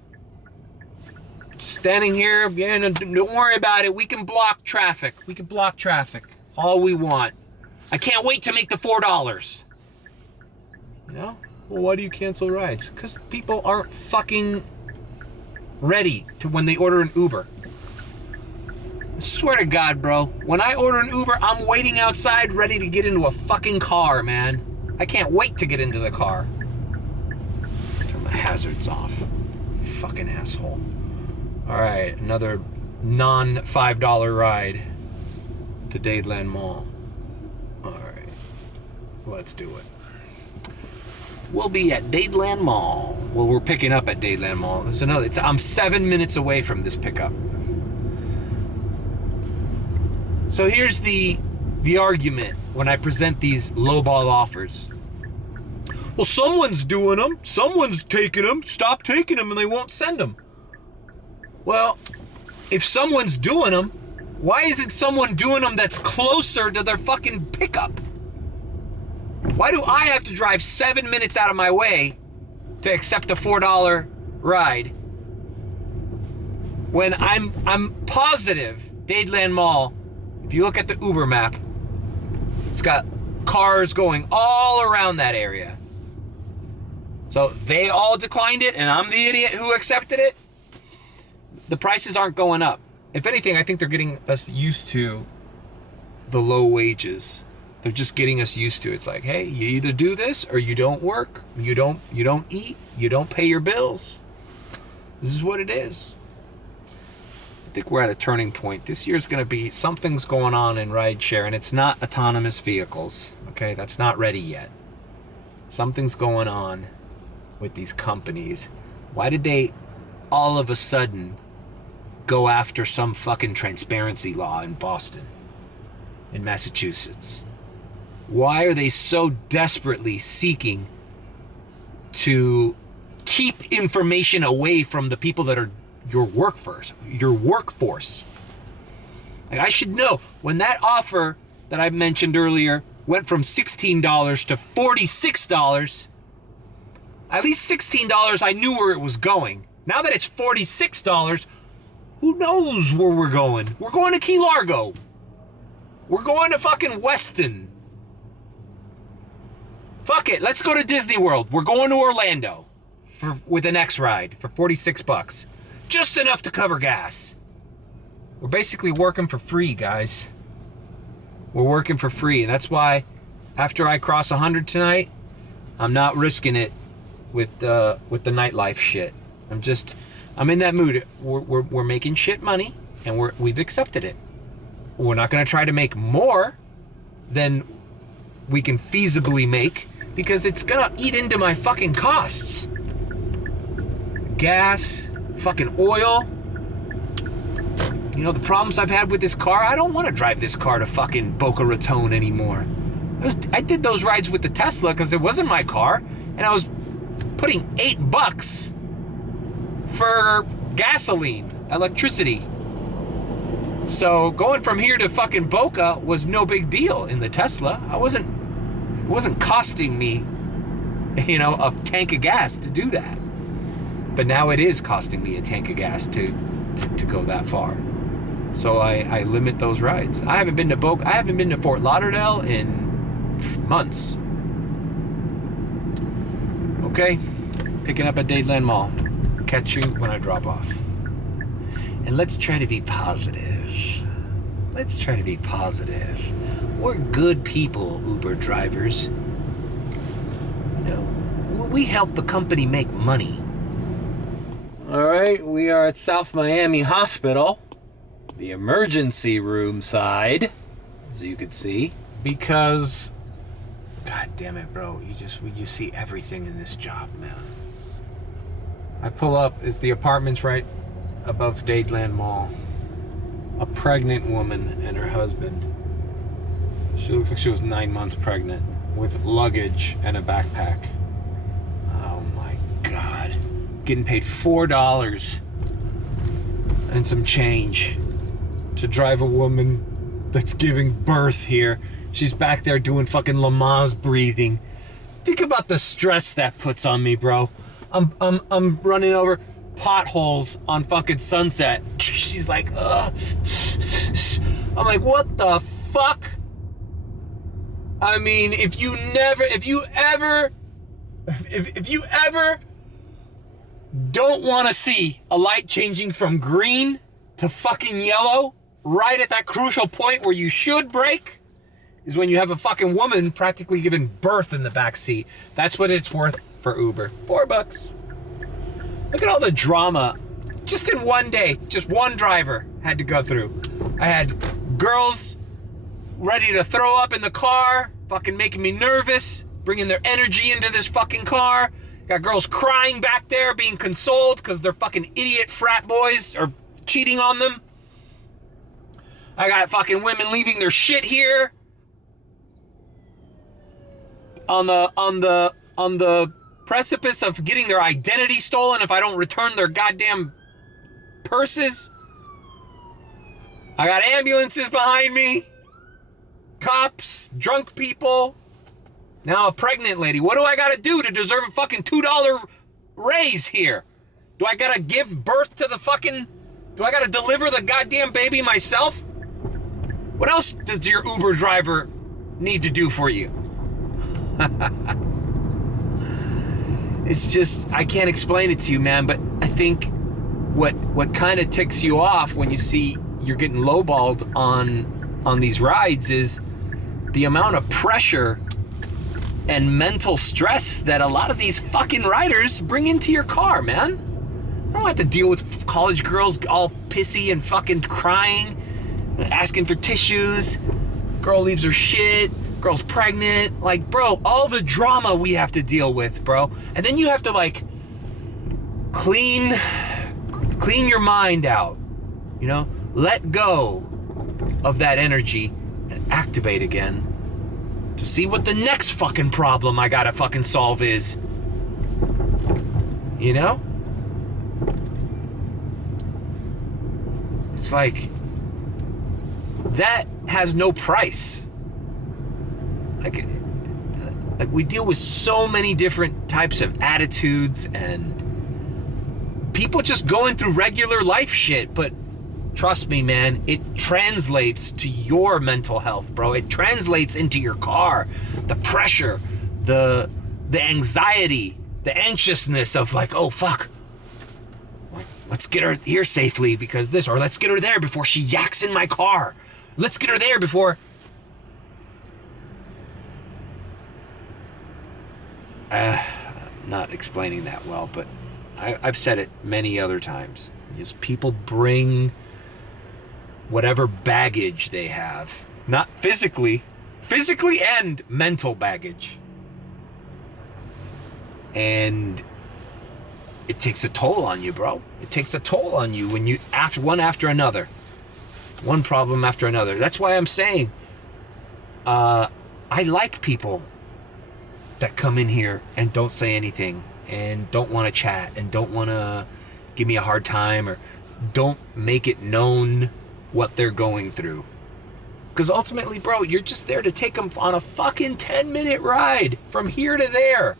Just standing here. Yeah, don't worry about it. We can block traffic. We can block traffic all we want. I can't wait to make the $4. You know? Well, why do you cancel rides? Because people aren't fucking ready to when they order an Uber. I swear to God, bro. When I order an Uber, I'm waiting outside ready to get into a fucking car, man. I can't wait to get into the car. Turn my hazards off. Fucking asshole. Alright, another non-$5 ride to Dadeland Mall. Alright, let's do it. We'll be at Dadeland Mall. Well, we're picking up at Dadeland Mall. I'm 7 minutes away from this pickup. So here's the argument when I present these lowball offers. Well, someone's doing them. Someone's taking them. Stop taking them and they won't send them. Well, if someone's doing them, why isn't someone doing them that's closer to their fucking pickup? Why do I have to drive 7 minutes out of my way to accept a $4 ride when I'm positive Dadeland Mall, if you look at the Uber map, it's got cars going all around that area. So they all declined it and I'm the idiot who accepted it? The prices aren't going up. If anything, I think they're getting us used to the low wages. They're just getting us used to it. It's like, hey, you either do this or you don't work, you don't eat, you don't pay your bills. This is what it is. I think we're at a turning point. This year's going to be, something's going on in rideshare, and it's not autonomous vehicles. Okay, that's not ready yet. Something's going on with these companies. Why did they all of a sudden go after some fucking transparency law in Boston, in Massachusetts? Why are they so desperately seeking to keep information away from the people that are your workforce? Like, I should know. When that offer that I mentioned earlier went from $16 to $46, at least $16 I knew where it was going. Now that it's $46, who knows where we're going? We're going to Key Largo. We're going to fucking Weston. Fuck it, let's go to Disney World. We're going to Orlando with an X ride for $46. Just enough to cover gas. We're basically working for free, guys. We're working for free, and that's why after I cross 100 tonight, I'm not risking it with the nightlife shit. I'm in that mood. We're making shit money, and we've accepted it. We're not gonna try to make more than we can feasibly make, because it's gonna eat into my fucking costs. Gas, fucking oil. You know, the problems I've had with this car, I don't want to drive this car to fucking Boca Raton anymore. I did those rides with the Tesla because it wasn't my car, and I was putting $8 for gasoline, electricity. So going from here to fucking Boca was no big deal in the Tesla. It wasn't costing me, you know, a tank of gas to do that. But now it is costing me a tank of gas to go that far. So I limit those rides. I haven't been to Fort Lauderdale in months. Okay, picking up at Dadeland Mall. Catch you when I drop off. And let's try to be positive. Let's try to be positive. We're good people, Uber drivers. You know, we help the company make money. All right, we are at South Miami Hospital, the emergency room side, as you can see, because, God damn it, bro, you see everything in this job, man. I pull up, it's the apartments right above Dadeland Mall. A pregnant woman and her husband She looks like she was 9 months pregnant with luggage and a backpack. Oh my God. Getting paid $4 and some change to drive a woman that's giving birth here. She's back there doing fucking Lamaze breathing. Think about the stress that puts on me, bro. I'm running over potholes on fucking Sunset. She's like, ugh. I'm like, what the fuck? I mean, if you ever don't want to see a light changing from green to fucking yellow right at that crucial point where you should brake, is when you have a fucking woman practically giving birth in the back seat. That's what it's worth for Uber. $4. Look at all the drama just in one day. Just one driver had to go through. I had girls ready to throw up in the car, fucking making me nervous, bringing their energy into this fucking car. Got girls crying back there, being consoled because their fucking idiot frat boys are cheating on them. I got fucking women leaving their shit here on the precipice of getting their identity stolen if I don't return their goddamn purses. I got ambulances behind me, cops, drunk people, now a pregnant lady. What do I gotta do to deserve a fucking $2 raise here? Do I gotta give birth to the fucking... Do I gotta deliver the goddamn baby myself? What else does your Uber driver need to do for you? It's just, I can't explain it to you, man, but I think what kind of ticks you off when you see you're getting lowballed on these rides is the amount of pressure and mental stress that a lot of these fucking riders bring into your car, man. I don't have to deal with college girls all pissy and fucking crying, asking for tissues. Girl leaves her shit. Girl's pregnant. Like, bro, all the drama we have to deal with, bro. And then you have to, like, clean your mind out, you know? Let go of that energy and activate again to see what the next fucking problem I gotta fucking solve is. You know? It's like, that has no price. Like we deal with so many different types of attitudes and people just going through regular life shit, but trust me, man, it translates to your mental health, bro. It translates into your car. The pressure, the anxiety, the anxiousness of like, oh, fuck. Let's get her here safely because this, or let's get her there before she yaks in my car. Let's get her there before... not explaining that well, but I've said it many other times. Just people bring whatever baggage they have, not physically and mental baggage. And it takes a toll on you, bro. It takes a toll on you when you, after another. One problem after another. That's why I'm saying, I like people that come in here and don't say anything and don't want to chat and don't want to give me a hard time or don't make it known what they're going through. Because ultimately, bro, you're just there to take them on a fucking 10-minute ride from here to there.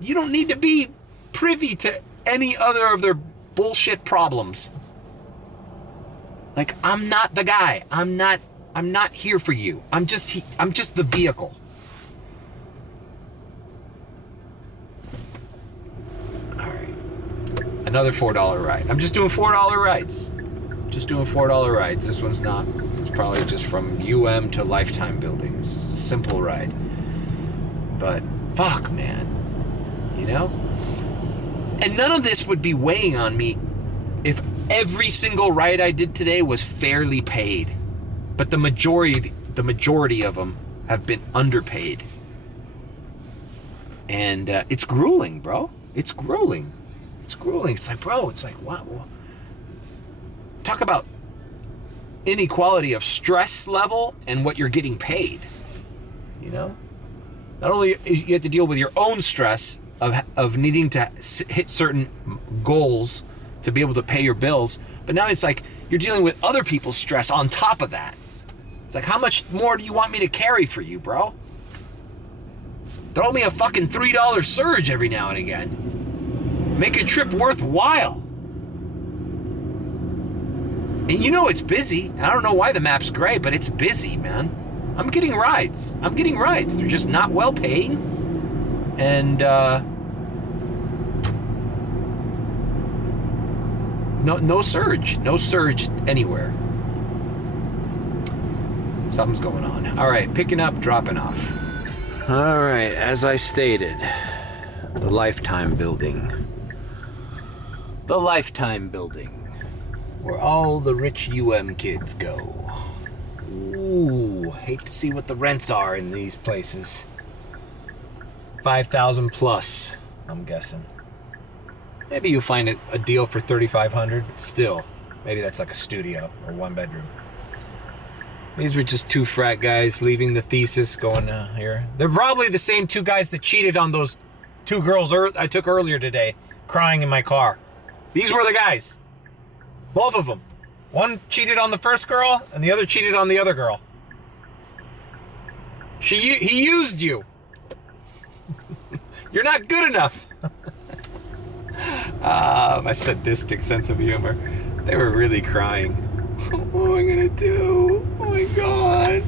You don't need to be privy to any other of their bullshit problems. Like, I'm not the guy. I'm not here for you. I'm just the vehicle. Another $4 ride. I'm just doing $4 rides. Just doing $4 rides. This one's not. It's probably just from UM to Lifetime Buildings. Simple ride. But fuck, man. You know? And none of this would be weighing on me if every single ride I did today was fairly paid. But the majority of them have been underpaid. And it's grueling, bro. It's grueling. It's grueling. It's like, bro, it's like, what? Talk about inequality of stress level and what you're getting paid. you know? Not only you have to deal with your own stress of needing to hit certain goals to be able to pay your bills, but now it's like you're dealing with other people's stress on top of that. It's like, how much more do you want me to carry for you, bro? Throw me a fucking $3 surge every now and again. Make a trip worthwhile. And you know it's busy. I don't know why the map's gray, but it's busy, man. I'm getting rides. They're just not well paying. And no surge anywhere. Something's going on. All right, picking up, dropping off. All right, as I stated, the Lifetime building. The Lifetime building, where all the rich kids go. Ooh, hate to see what the rents are in these places. 5,000 plus, I'm guessing. Maybe you'll find a deal for 3,500. Still, maybe that's like a studio or one bedroom. These were just two frat guys leaving the thesis, going here. They're probably the same two guys that cheated on those two girls I took earlier today, crying in my car. These were the guys. Both of them. One cheated on the first girl, and the other cheated on the other girl. He used you. You're not good enough. My sadistic sense of humor. They were really crying. What am I gonna do? Oh my God.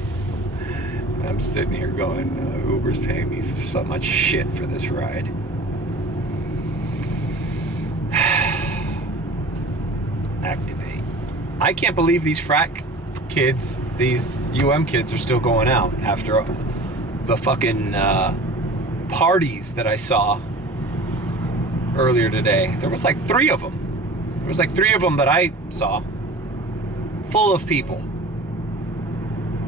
And I'm sitting here going, Uber's paying me for so much shit for this ride. Activate. I can't believe these frat kids, these kids are still going out after the fucking parties that I saw earlier today. There was like 3 of them. There was like 3 of them that I saw. Full of people.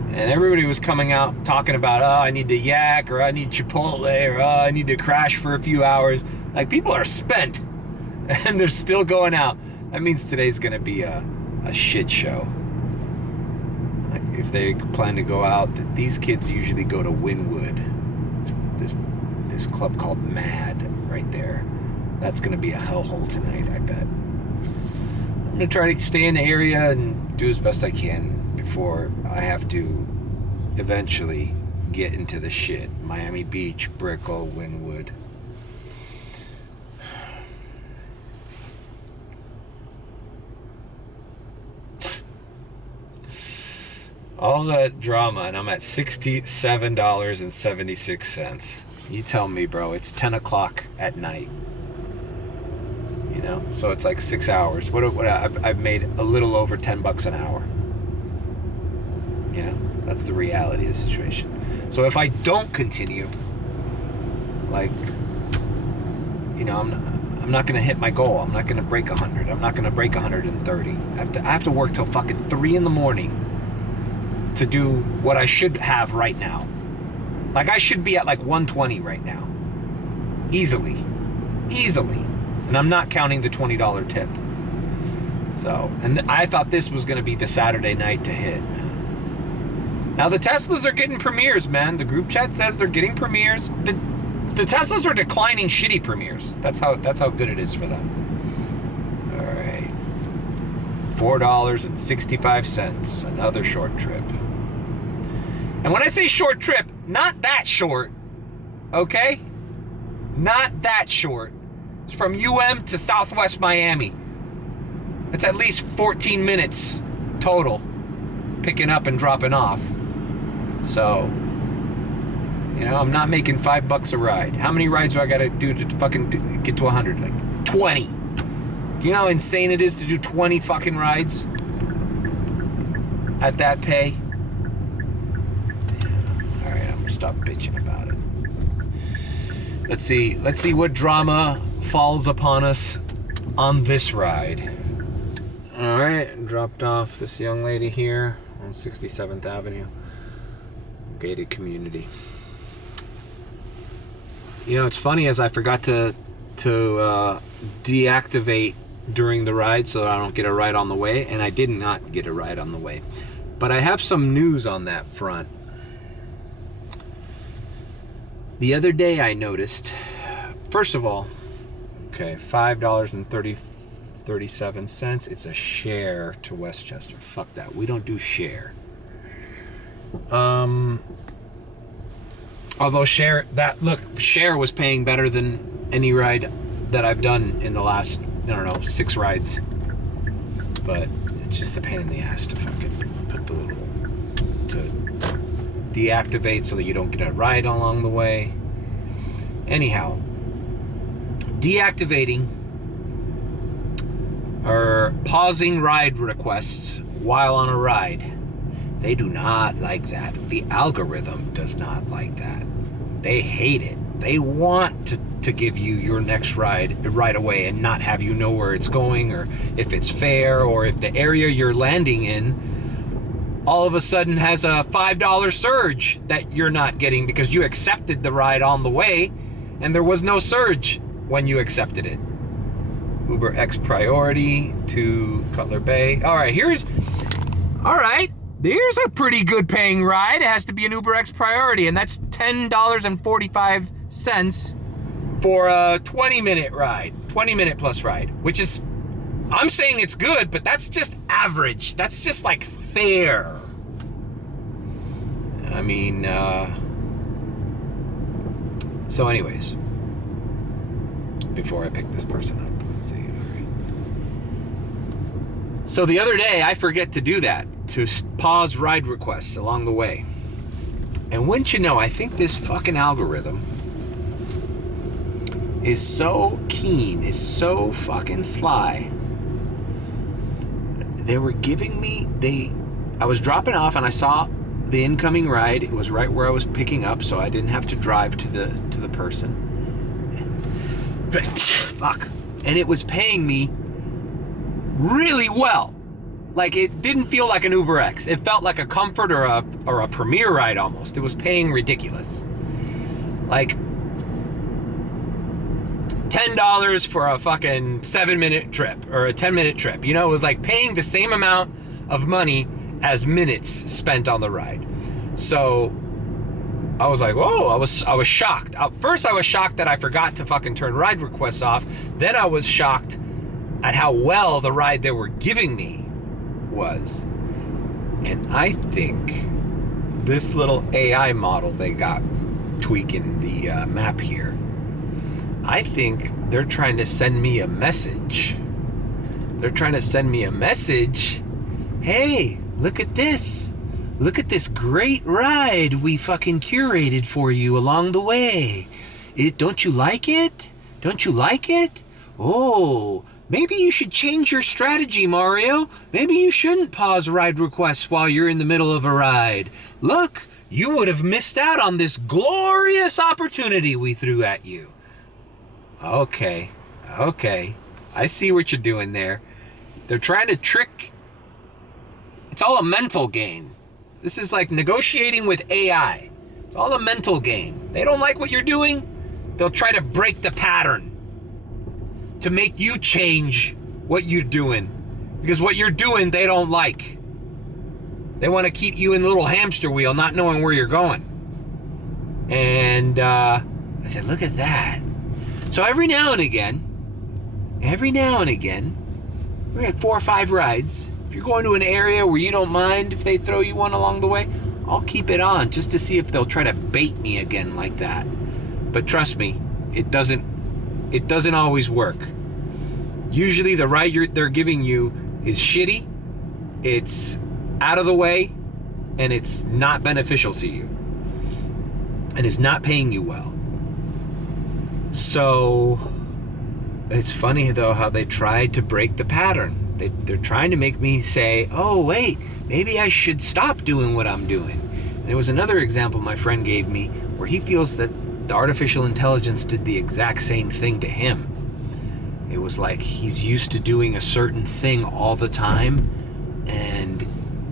And everybody was coming out talking about, oh, I need to yak, or I need Chipotle, or oh, I need to crash for a few hours. Like, people are spent and they're still going out. That means today's gonna be a shit show. Like, if they plan to go out, these kids usually go to Wynwood, this club called Mad right there. That's gonna be a hellhole tonight, I bet. I'm gonna try to stay in the area and do as best I can before I have to eventually get into the shit. Miami Beach, Brickell, Wynwood. All that drama, and I'm at $67.76. You tell me, bro. It's 10 o'clock at night. You know, so it's like 6 hours. What I've made a little over $10 an hour. You know, that's the reality of the situation. So if I don't continue, like, you know, I'm not gonna hit my goal. I'm not gonna break 100. I'm not gonna break 130. I have to work till fucking 3 in the morning to do what I should have right now. Like, I should be at like 120 right now. Easily. And I'm not counting the $20 tip. So, and I thought this was gonna be the Saturday night to hit. Now the Teslas are getting premieres, man. The group chat says they're getting premieres. The Teslas are declining shitty premieres. That's how good it is for them. All right. $4.65, another short trip. And when I say short trip, not that short, okay? Not that short. It's from to Southwest Miami. It's at least 14 minutes total, picking up and dropping off. So, you know, I'm not making $5 a ride. How many rides do I gotta do to fucking get to 100? Like 20. Do you know how insane it is to do 20 fucking rides at that pay? All right, I'm gonna stop bitching about it. Let's see what drama falls upon us on this ride. All right, dropped off this young lady here on 67th Avenue. Gated community. You know, it's funny, as I forgot to deactivate during the ride so that I don't get a ride on the way, and I did not get a ride on the way. But I have some news on that front. The other day I noticed, first of all, okay, $5.37. It's a share to Westchester. Fuck that. We don't do share. Although share was paying better than any ride that I've done in the last, 6 rides. But it's just a pain in the ass to fucking put the little, to deactivate so that you don't get a ride along the way. Anyhow, deactivating or pausing ride requests while on a ride, they do not like that. The algorithm does not like that. They hate it. They want to give you your next ride right away and not have you know where it's going, or if it's fair, or if the area you're landing in all of a sudden has a $5 surge that you're not getting because you accepted the ride on the way and there was no surge when you accepted it. Uber X priority to Cutler Bay. All right, here's a pretty good paying ride. It has to be an Uber X priority, and that's $10.45 for a 20-minute ride, 20-minute plus ride, which is, I'm saying it's good, but that's just average. That's just like fair. I mean, so anyways, before I pick this person up, let's see. So the other day, I forget to do that, to pause ride requests along the way. And wouldn't you know, I think this fucking algorithm is so keen, is so fucking sly. They were giving me, I was dropping off and I saw the incoming ride. It was right where I was picking up, so I didn't have to drive to the person. Fuck. And it was paying me really well. Like, it didn't feel like an Uber X. It felt like a Comfort or a Premier ride almost. It was paying ridiculous. Like $10 for a fucking 7-minute trip or a 10-minute trip. You know, it was like paying the same amount of money as minutes spent on the ride. So I was like, whoa, I was shocked. First I was shocked that I forgot to fucking turn ride requests off. Then I was shocked at how well the ride they were giving me was. And I think this little AI model they got tweaking the map here, I think they're trying to send me a message. They're trying to send me a message. Hey, look at this. Look at this great ride we fucking curated for you along the way. Don't you like it? Don't you like it? Oh, maybe you should change your strategy, Mario. Maybe you shouldn't pause ride requests while you're in the middle of a ride. Look, you would have missed out on this glorious opportunity we threw at you. Okay. I see what you're doing there. They're trying to trick. It's all a mental game. This is like negotiating with AI. It's all a mental game. They don't like what you're doing. They'll try to break the pattern to make you change what you're doing. Because what you're doing, they don't like. They want to keep you in a little hamster wheel, not knowing where you're going. And I said, look at that. So every now and again, we're at 4 or 5 rides. If you're going to an area where you don't mind if they throw you one along the way, I'll keep it on just to see if they'll try to bait me again like that. But trust me, it doesn't always work. Usually the ride they're giving you is shitty, it's out of the way, and it's not beneficial to you. And it's not paying you well. So it's funny though how they tried to break the pattern. They're trying to make me say, oh wait, maybe I should stop doing what I'm doing. And there was another example my friend gave me where he feels that the artificial intelligence did the exact same thing to him. It was like he's used to doing a certain thing all the time, and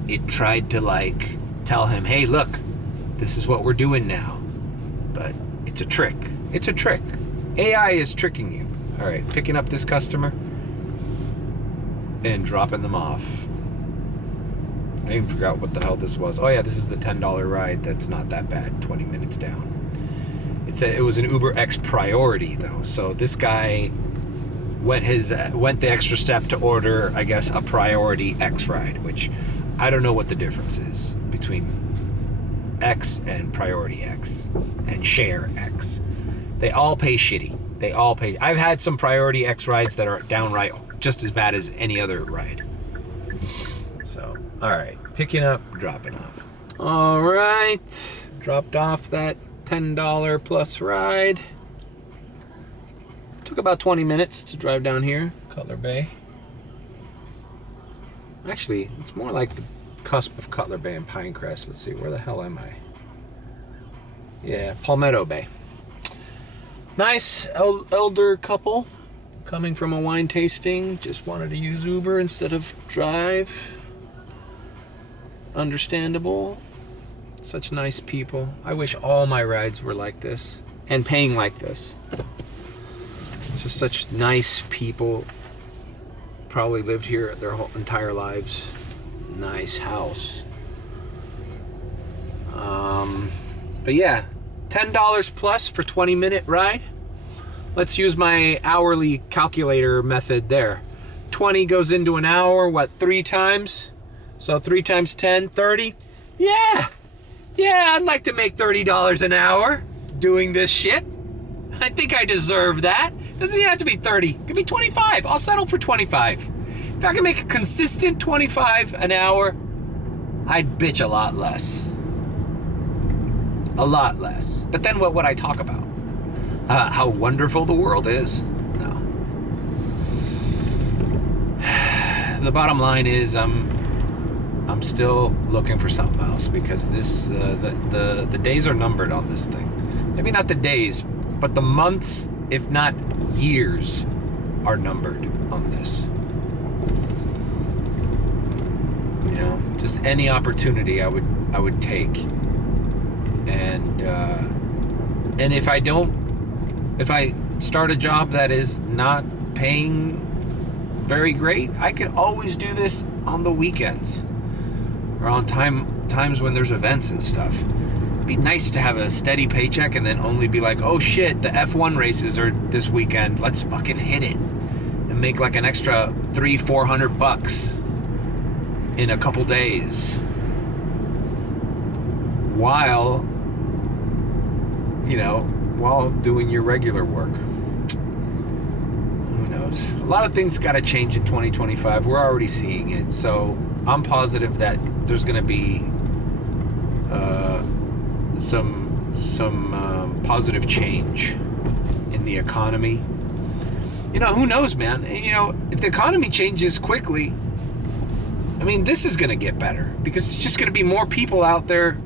it tried to like tell him, hey look, this is what we're doing now. But it's a trick. It's a trick. AI is tricking you. All right, picking up this customer and dropping them off. I even forgot what the hell this was. Oh yeah, this is the $10 ride. That's not that bad. 20 minutes down. It was an Uber X priority though. So this guy went the extra step to order, I guess, a priority X ride, which I don't know what the difference is between X and priority X and share X. They all pay shitty. They all pay. I've had some priority X rides that are downright just as bad as any other ride. So, all right, picking up, dropping off. All right, dropped off that $10 plus ride. Took about 20 minutes to drive down here, Cutler Bay. Actually, it's more like the cusp of Cutler Bay and Pinecrest. Let's see, where the hell am I? Yeah, Palmetto Bay. Nice elder couple coming from a wine tasting. Just wanted to use Uber instead of drive. Understandable. Such nice people. I wish all my rides were like this and paying like this. Just such nice people. Probably lived here their whole entire lives. Nice house. But yeah, $10 plus for 20-minute ride. Let's use my hourly calculator method there. 20 goes into an hour, what, 3 times? So 3 times 10, 30? Yeah, I'd like to make $30 an hour doing this shit. I think I deserve that. Doesn't even have to be 30. It could be 25. I'll settle for 25. If I can make a consistent 25 an hour, I'd bitch a lot less. A lot less. But then what would I talk about? How wonderful the world is? No. The bottom line is I'm still looking for something else because this the days are numbered on this thing. Maybe not the days, but the months, if not years, are numbered on this. You know, just any opportunity I would take. And if I start a job that is not paying very great, I can always do this on the weekends or on times when there's events and stuff. It'd be nice to have a steady paycheck and then only be like, oh shit, the F1 races are this weekend. Let's fucking hit it and make like an extra $300-400 in a couple days while doing your regular work. Who knows? A lot of things got to change in 2025. We're already seeing it. So I'm positive that there's going to be some positive change in the economy. Who knows, man? If the economy changes quickly, I mean, this is going to get better because it's just going to be more people out there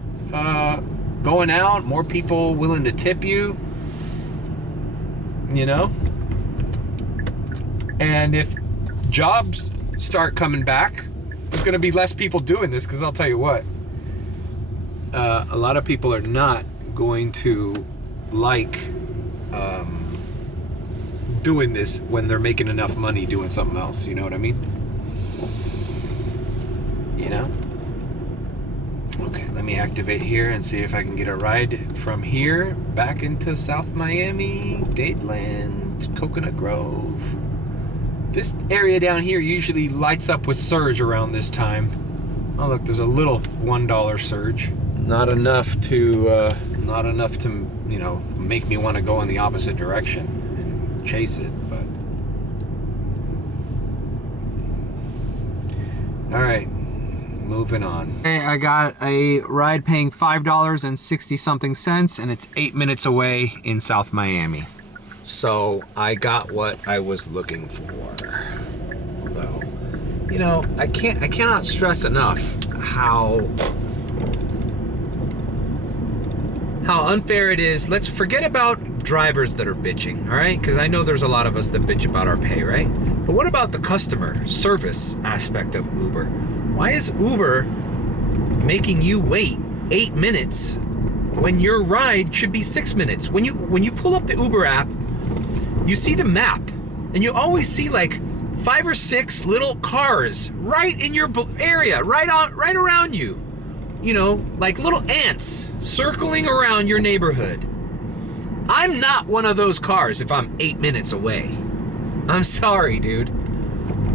going out, more people willing to tip you, and if jobs start coming back, there's going to be less people doing this because I'll tell you what, a lot of people are not going to like doing this when they're making enough money doing something else. You know what I mean? Okay, let me activate here and see if I can get a ride from here back into South Miami, Dadeland, Coconut Grove. This area down here usually lights up with surge around this time. Oh look, there's a little $1 surge. Not enough to make me want to go in the opposite direction and chase it, but all right. Moving on. Okay, I got a ride paying $5.60 something cents, and it's 8 minutes away in South Miami. So I got what I was looking for. Although, I cannot stress enough how unfair it is. Let's forget about drivers that are bitching, all right? Because I know there's a lot of us that bitch about our pay, right? But what about the customer service aspect of Uber? Why is Uber making you wait 8 minutes when your ride should be 6 minutes? When you pull up the Uber app, you see the map, and you always see like 5 or 6 little cars right in your area, right around you. Like little ants circling around your neighborhood. I'm not one of those cars if I'm 8 minutes away. I'm sorry, dude.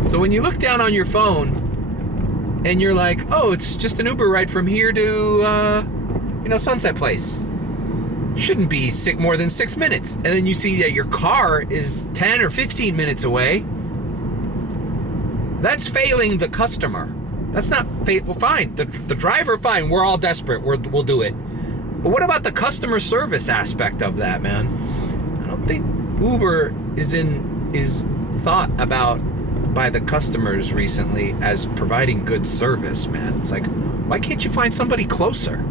So when you look down on your phone and you're like, oh, it's just an Uber ride from here to, Sunset Place. Shouldn't be more than 6 minutes. And then you see that your car is 10 or 15 minutes away. That's failing the customer. That's not well, fine. The driver, fine. We're all desperate. We'll do it. But what about the customer service aspect of that, man? I don't think Uber is thought about by the customers recently as providing good service, man. It's like, why can't you find somebody closer?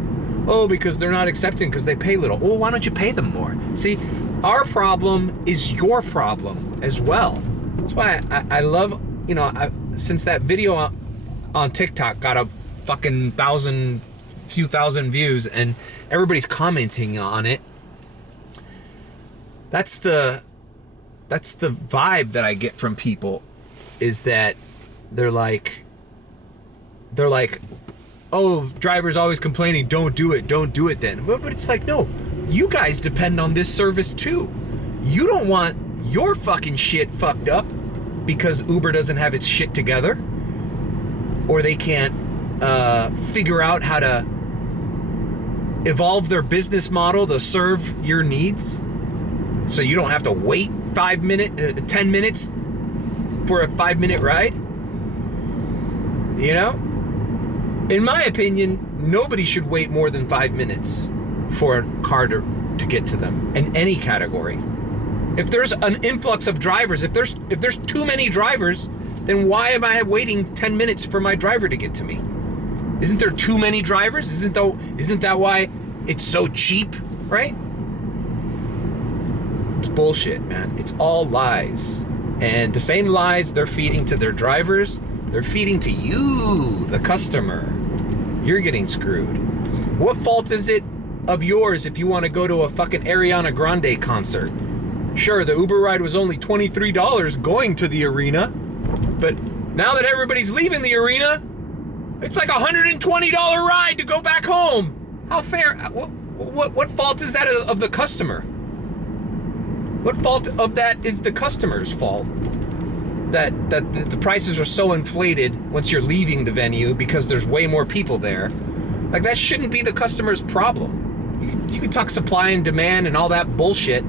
Oh, because they're not accepting because they pay little. Oh, why don't you pay them more? See, our problem is your problem as well. That's why I love, since that video on TikTok got a fucking few thousand views and everybody's commenting on it. That's the vibe that I get from people, is that they're like, oh, driver's always complaining, don't do it then. But it's like, no, you guys depend on this service too. You don't want your fucking shit fucked up because Uber doesn't have its shit together, or they can't figure out how to evolve their business model to serve your needs, so you don't have to wait 10 minutes for a 5-minute ride. In my opinion, nobody should wait more than 5 minutes for a car to get to them in any category. If there's an influx of drivers, if there's too many drivers, then why am I waiting 10 minutes for my driver to get to me? Isn't there too many drivers? Isn't that why it's so cheap, right? It's bullshit, man. It's all lies. And the same lies they're feeding to their drivers, they're feeding to you, the customer. You're getting screwed. What fault is it of yours if you want to go to a fucking Ariana Grande concert? Sure, the Uber ride was only $23 going to the arena, but now that everybody's leaving the arena, it's like a $120 ride to go back home. How fair? What fault is that of the customer? What fault of that is the customer's fault? That the prices are so inflated once you're leaving the venue because there's way more people there. Like, that shouldn't be the customer's problem. You can talk supply and demand and all that bullshit,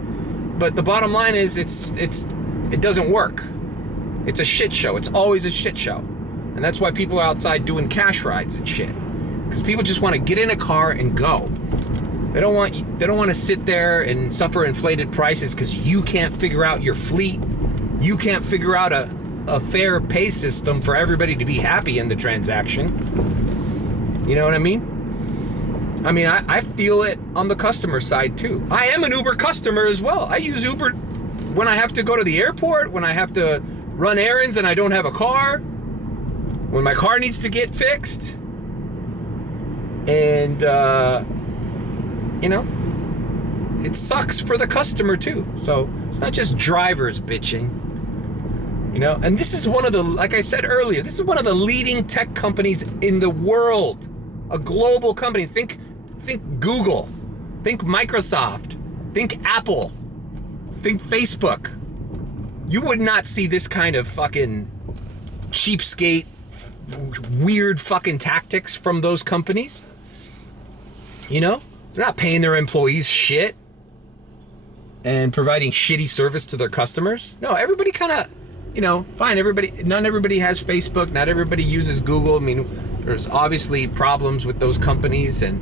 but the bottom line is it doesn't work. It's a shit show. It's always a shit show. And that's why people are outside doing cash rides and shit. Because people just want to get in a car and go. They don't want to sit there and suffer inflated prices because you can't figure out your fleet. You can't figure out a fair pay system for everybody to be happy in the transaction. You know what I mean? I feel it on the customer side too. I am an Uber customer as well. I use Uber when I have to go to the airport, when I have to run errands and I don't have a car, when my car needs to get fixed. And, it sucks for the customer too. So it's not just drivers bitching, and this is one of the, like I said earlier, this is one of the leading tech companies in the world, a global company. Think Google, think Microsoft, think Apple, think Facebook. You would not see this kind of fucking cheapskate, weird fucking tactics from those companies. They're not paying their employees shit and providing shitty service to their customers. No, everybody kind of, fine, not everybody has Facebook, not everybody uses Google. There's obviously problems with those companies, and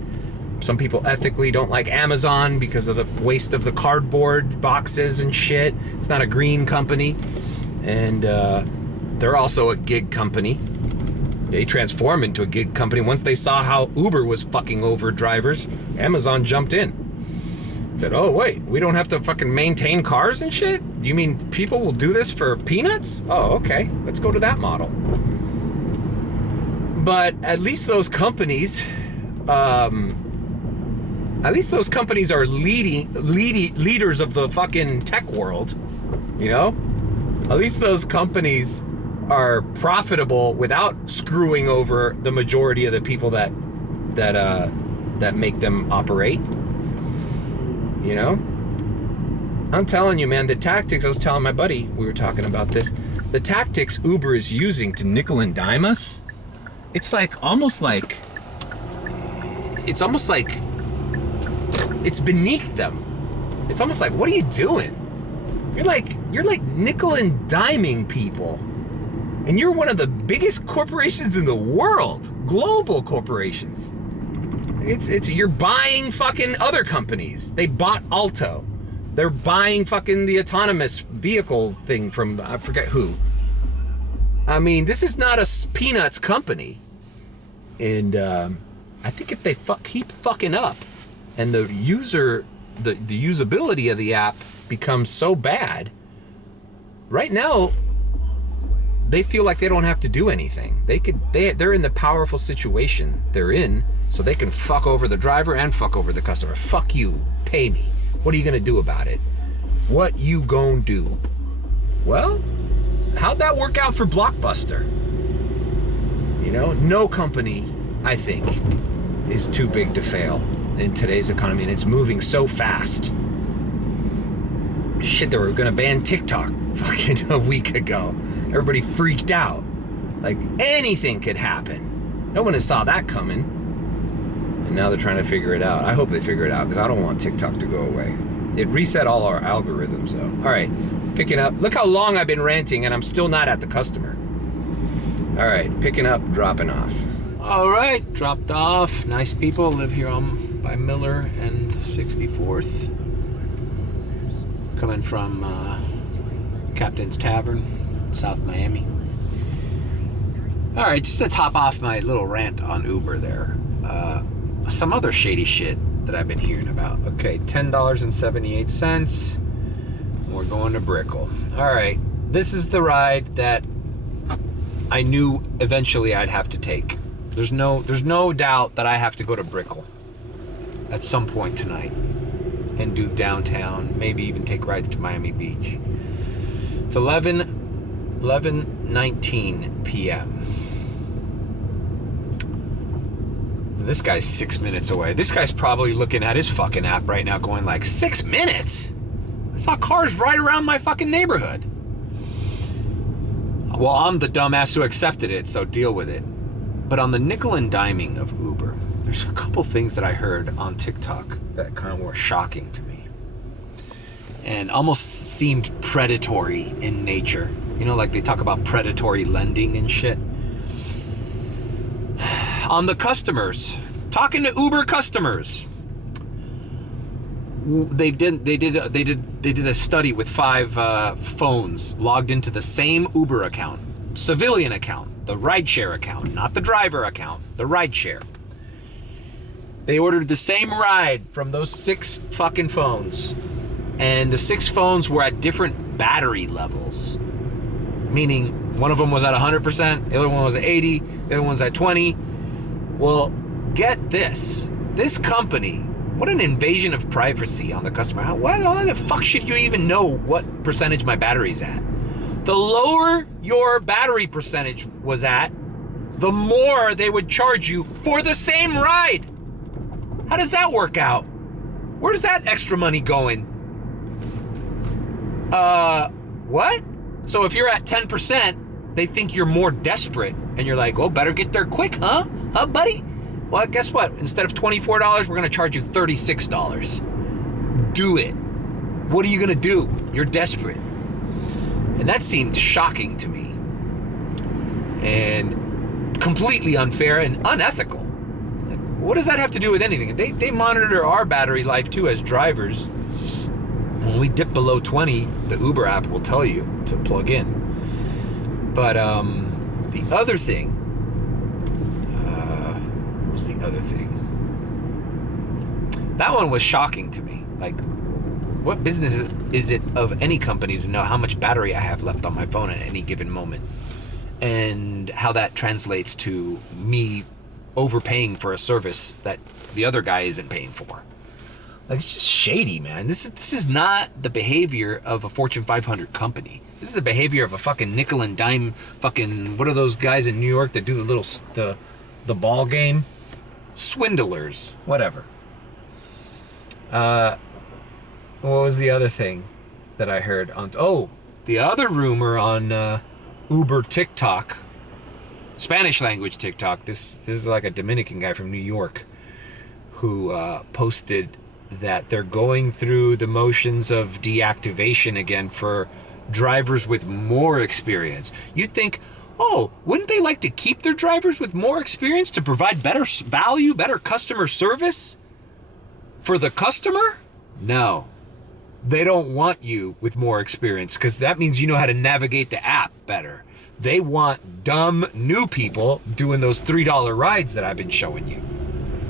some people ethically don't like Amazon because of the waste of the cardboard boxes and shit. It's not a green company. And they're also a gig company. They transformed into a gig company. Once they saw how Uber was fucking over drivers, Amazon jumped in. Said, oh, wait, we don't have to fucking maintain cars and shit? You mean people will do this for peanuts? Oh, okay, let's go to that model. But at least those companies, are leaders of the fucking tech world, At least those companies are profitable without screwing over the majority of the people that make them operate. I'm telling you, man, the tactics, I was telling my buddy, we were talking about this, the tactics Uber is using to nickel and dime us, it's almost like it's beneath them. It's almost like, what are you doing? You're like nickel and diming people. And you're one of the biggest corporations in the world, global corporations. You're buying fucking other companies. They bought Alto. They're buying fucking the autonomous vehicle thing from, I forget who. I mean, this is not a peanuts company. And I think if they keep fucking up and the usability of the app becomes so bad, right now, they feel like they don't have to do anything. They're in the powerful situation they're in, so they can fuck over the driver and fuck over the customer. Fuck you, pay me. What are you gonna do about it? What you gonna do? Well, how'd that work out for Blockbuster? You know, no company, I think, is too big to fail in today's economy, and it's moving so fast. Shit, they were gonna ban TikTok fucking a week ago. Everybody freaked out. Like, anything could happen. No one saw that coming. And now they're trying to figure it out. I hope they figure it out, because I don't want TikTok to go away. It reset all our algorithms, though. All right, picking up. Look how long I've been ranting, and I'm still not at the customer. All right, picking up, dropping off. All right, dropped off. Nice people live here by Miller and 64th. Coming from Captain's Tavern, South Miami. All right, just to top off my little rant on Uber there. Some other shady shit that I've been hearing about. Okay, $10.78. We're going to Brickell. All right, this is the ride that I knew eventually I'd have to take. There's no doubt that I have to go to Brickell at some point tonight and do downtown, maybe even take rides to Miami Beach. It's 11:19 p.m. This guy's 6 minutes away. This guy's probably looking at his fucking app right now going like, 6 minutes? I saw cars right around my fucking neighborhood. Well, I'm the dumbass who accepted it, so deal with it. But on the nickel and diming of Uber, there's a couple things that I heard on TikTok that kind of were shocking to me. And almost seemed predatory in nature. You know, like they talk about predatory lending and shit. On the customers, talking to Uber customers, they did a study with 5 phones logged into the same Uber account, civilian account, the rideshare account, not the driver account, the rideshare. They ordered the same ride from those 6 fucking phones, and the 6 phones were at different battery levels, meaning one of them was at 100%, the other one was at 80, the other one was at 20. Well, get this. This company, what an invasion of privacy on the customer. Why the fuck should you even know what percentage my battery's at? The lower your battery percentage was at, the more they would charge you for the same ride. How does that work out? Where's that extra money going? What? So if you're at 10%, they think you're more desperate, and you're like, well, better get there quick, huh? Huh, buddy? Well, guess what? Instead of $24, we're gonna charge you $36. Do it. What are you gonna do? You're desperate. And that seemed shocking to me. And completely unfair and unethical. Like, what does that have to do with anything? They monitor our battery life too as drivers. When we dip below 20, the Uber app will tell you to plug in. But the other thing, what was the other thing? That one was shocking to me. Like, what business is it of any company to know how much battery I have left on my phone at any given moment? And how that translates to me overpaying for a service that the other guy isn't paying for. Like, it's just shady, man. This is not the behavior of a Fortune 500 company. This is the behavior of a fucking nickel and dime fucking, what are those guys in New York that do the little, the ball game? Swindlers, whatever. What was the other thing? that I heard on... Oh, the other rumor on Uber TikTok, Spanish language TikTok. This is like a Dominican guy from New York who posted that they're going through the motions of deactivation again for drivers with more experience. You'd think, oh, wouldn't they like to keep their drivers with more experience to provide better value, better customer service for the customer? No. They don't want you with more experience because that means you know how to navigate the app better. They want dumb new people doing those $3 rides that I've been showing you,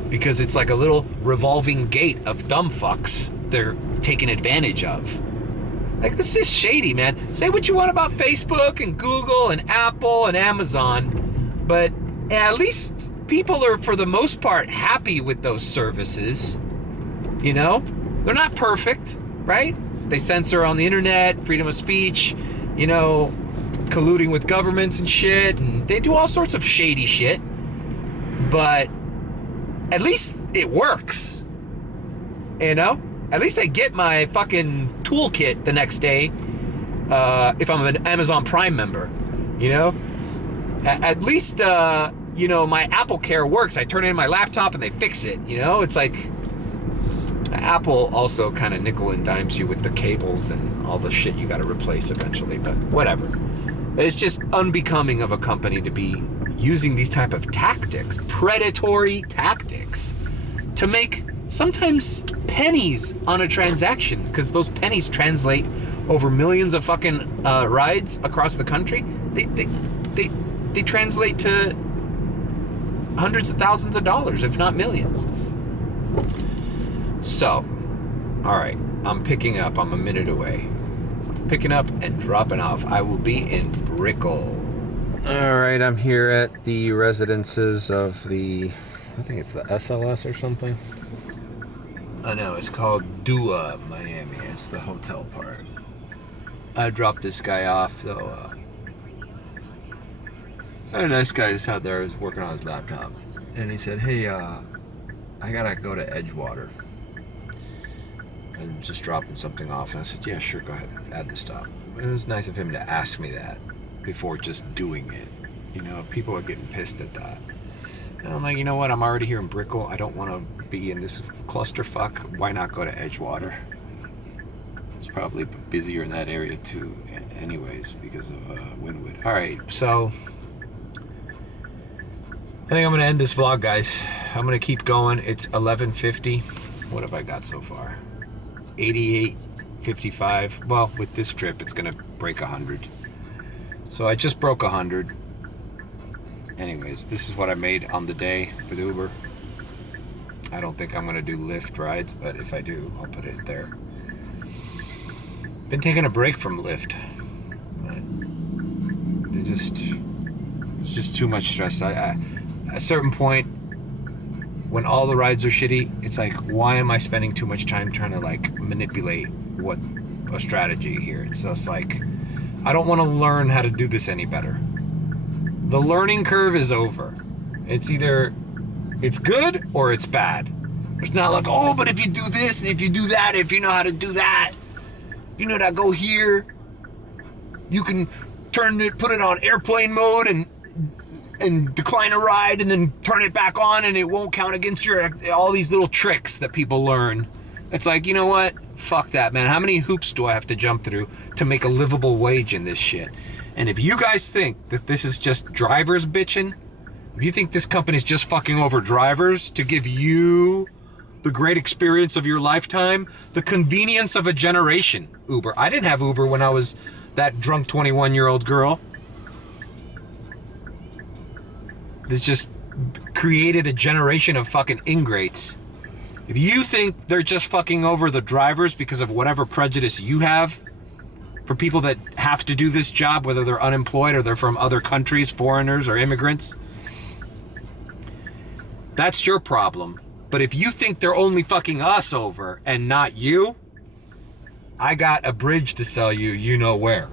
because it's like a little revolving gate of dumb fucks they're taking advantage of. Like, this is shady, man. Say what you want about Facebook and Google and Apple and Amazon, but at least people are, for the most part, happy with those services. You know? They're not perfect, right? They censor on the internet, freedom of speech, you know, colluding with governments and shit, and they do all sorts of shady shit. But at least it works. You know? At least I get my fucking toolkit the next day if I'm an Amazon Prime member, you know? At least, you know, my Apple Care works. I turn it in my laptop and they fix it, you know? It's like, Apple also kind of nickel and dimes you with the cables and all the shit you got to replace eventually, but whatever. It's just unbecoming of a company to be using these type of tactics, predatory tactics, to make sometimes pennies on a transaction, because those pennies translate over millions of fucking rides across the country. They translate to hundreds of thousands of dollars, if not millions. So, all right, I'm picking up. I'm a minute away. Picking up and dropping off. I will be in Brickell. All right, I'm here at the residences of the, I think it's the SLS or something. I know, it's called Dua Miami. It's the hotel part. I dropped this guy off, though. A nice guy just out there was working on his laptop. And he said, hey, I gotta go to Edgewater. And just dropping something off. And I said, yeah, sure, go ahead, add the stop. It was nice of him to ask me that before just doing it. You know, people are getting pissed at that. And I'm like, you know what? I'm already here in Brickell. I don't want to be in this clusterfuck. Why not go to Edgewater? It's probably busier in that area too, anyways, because of Wynwood. All right, so I think I'm gonna end this vlog, guys. I'm gonna keep going. It's 11:50. What have I got so far? 88.55. Well, with this trip, it's gonna break 100. So I just broke 100. Anyways, this is what I made on the day with Uber. I don't think I'm gonna do Lyft rides, but if I do, I'll put it there. Been taking a break from Lyft. It's just too much stress. At a certain point, when all the rides are shitty, it's like, why am I spending too much time trying to like manipulate what a strategy here? It's just like, I don't want to learn how to do this any better. The learning curve is over. It's either it's good or it's bad. It's not like, oh, but if you do this and if you do that, if you know how to do that, you know how to go here, you can put it on airplane mode and decline a ride and then turn it back on and it won't count against all these little tricks that people learn. It's like, you know what? Fuck that, man. How many hoops do I have to jump through to make a livable wage in this shit? And if you guys think that this is just drivers bitching, if you think this company's just fucking over drivers to give you the great experience of your lifetime, the convenience of a generation, Uber. I didn't have Uber when I was that drunk 21-year-old girl. This just created a generation of fucking ingrates. If you think they're just fucking over the drivers because of whatever prejudice you have for people that have to do this job, whether they're unemployed or they're from other countries, foreigners or immigrants, that's your problem. But if you think they're only fucking us over and not you, I got a bridge to sell you, you know where.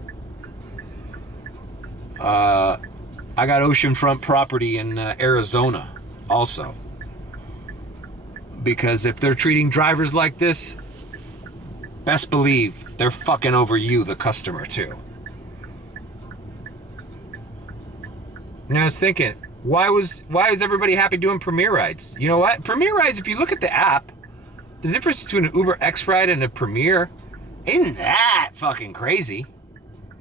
I got oceanfront property in Arizona also. Because if they're treating drivers like this, best believe they're fucking over you, the customer, too. And I was thinking, why is everybody happy doing Premier rides? You know what? Premier rides, if you look at the app, the difference between an Uber X ride and a Premier isn't that fucking crazy.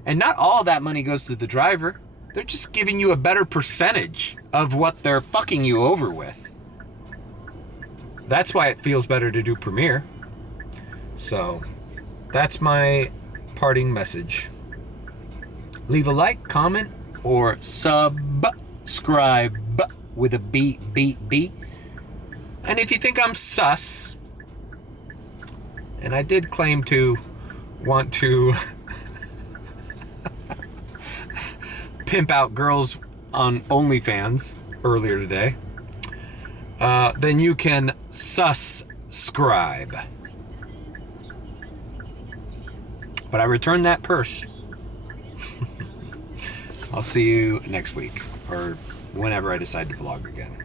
And not all of that money goes to the driver. They're just giving you a better percentage of what they're fucking you over with. That's why it feels better to do Premier. So, that's my parting message. Leave a like, comment, or subscribe with a B. And if you think I'm sus, and I did claim to want to pimp out girls on OnlyFans earlier today, then you can subscribe. But I returned that purse. I'll see you next week, or whenever I decide to vlog again.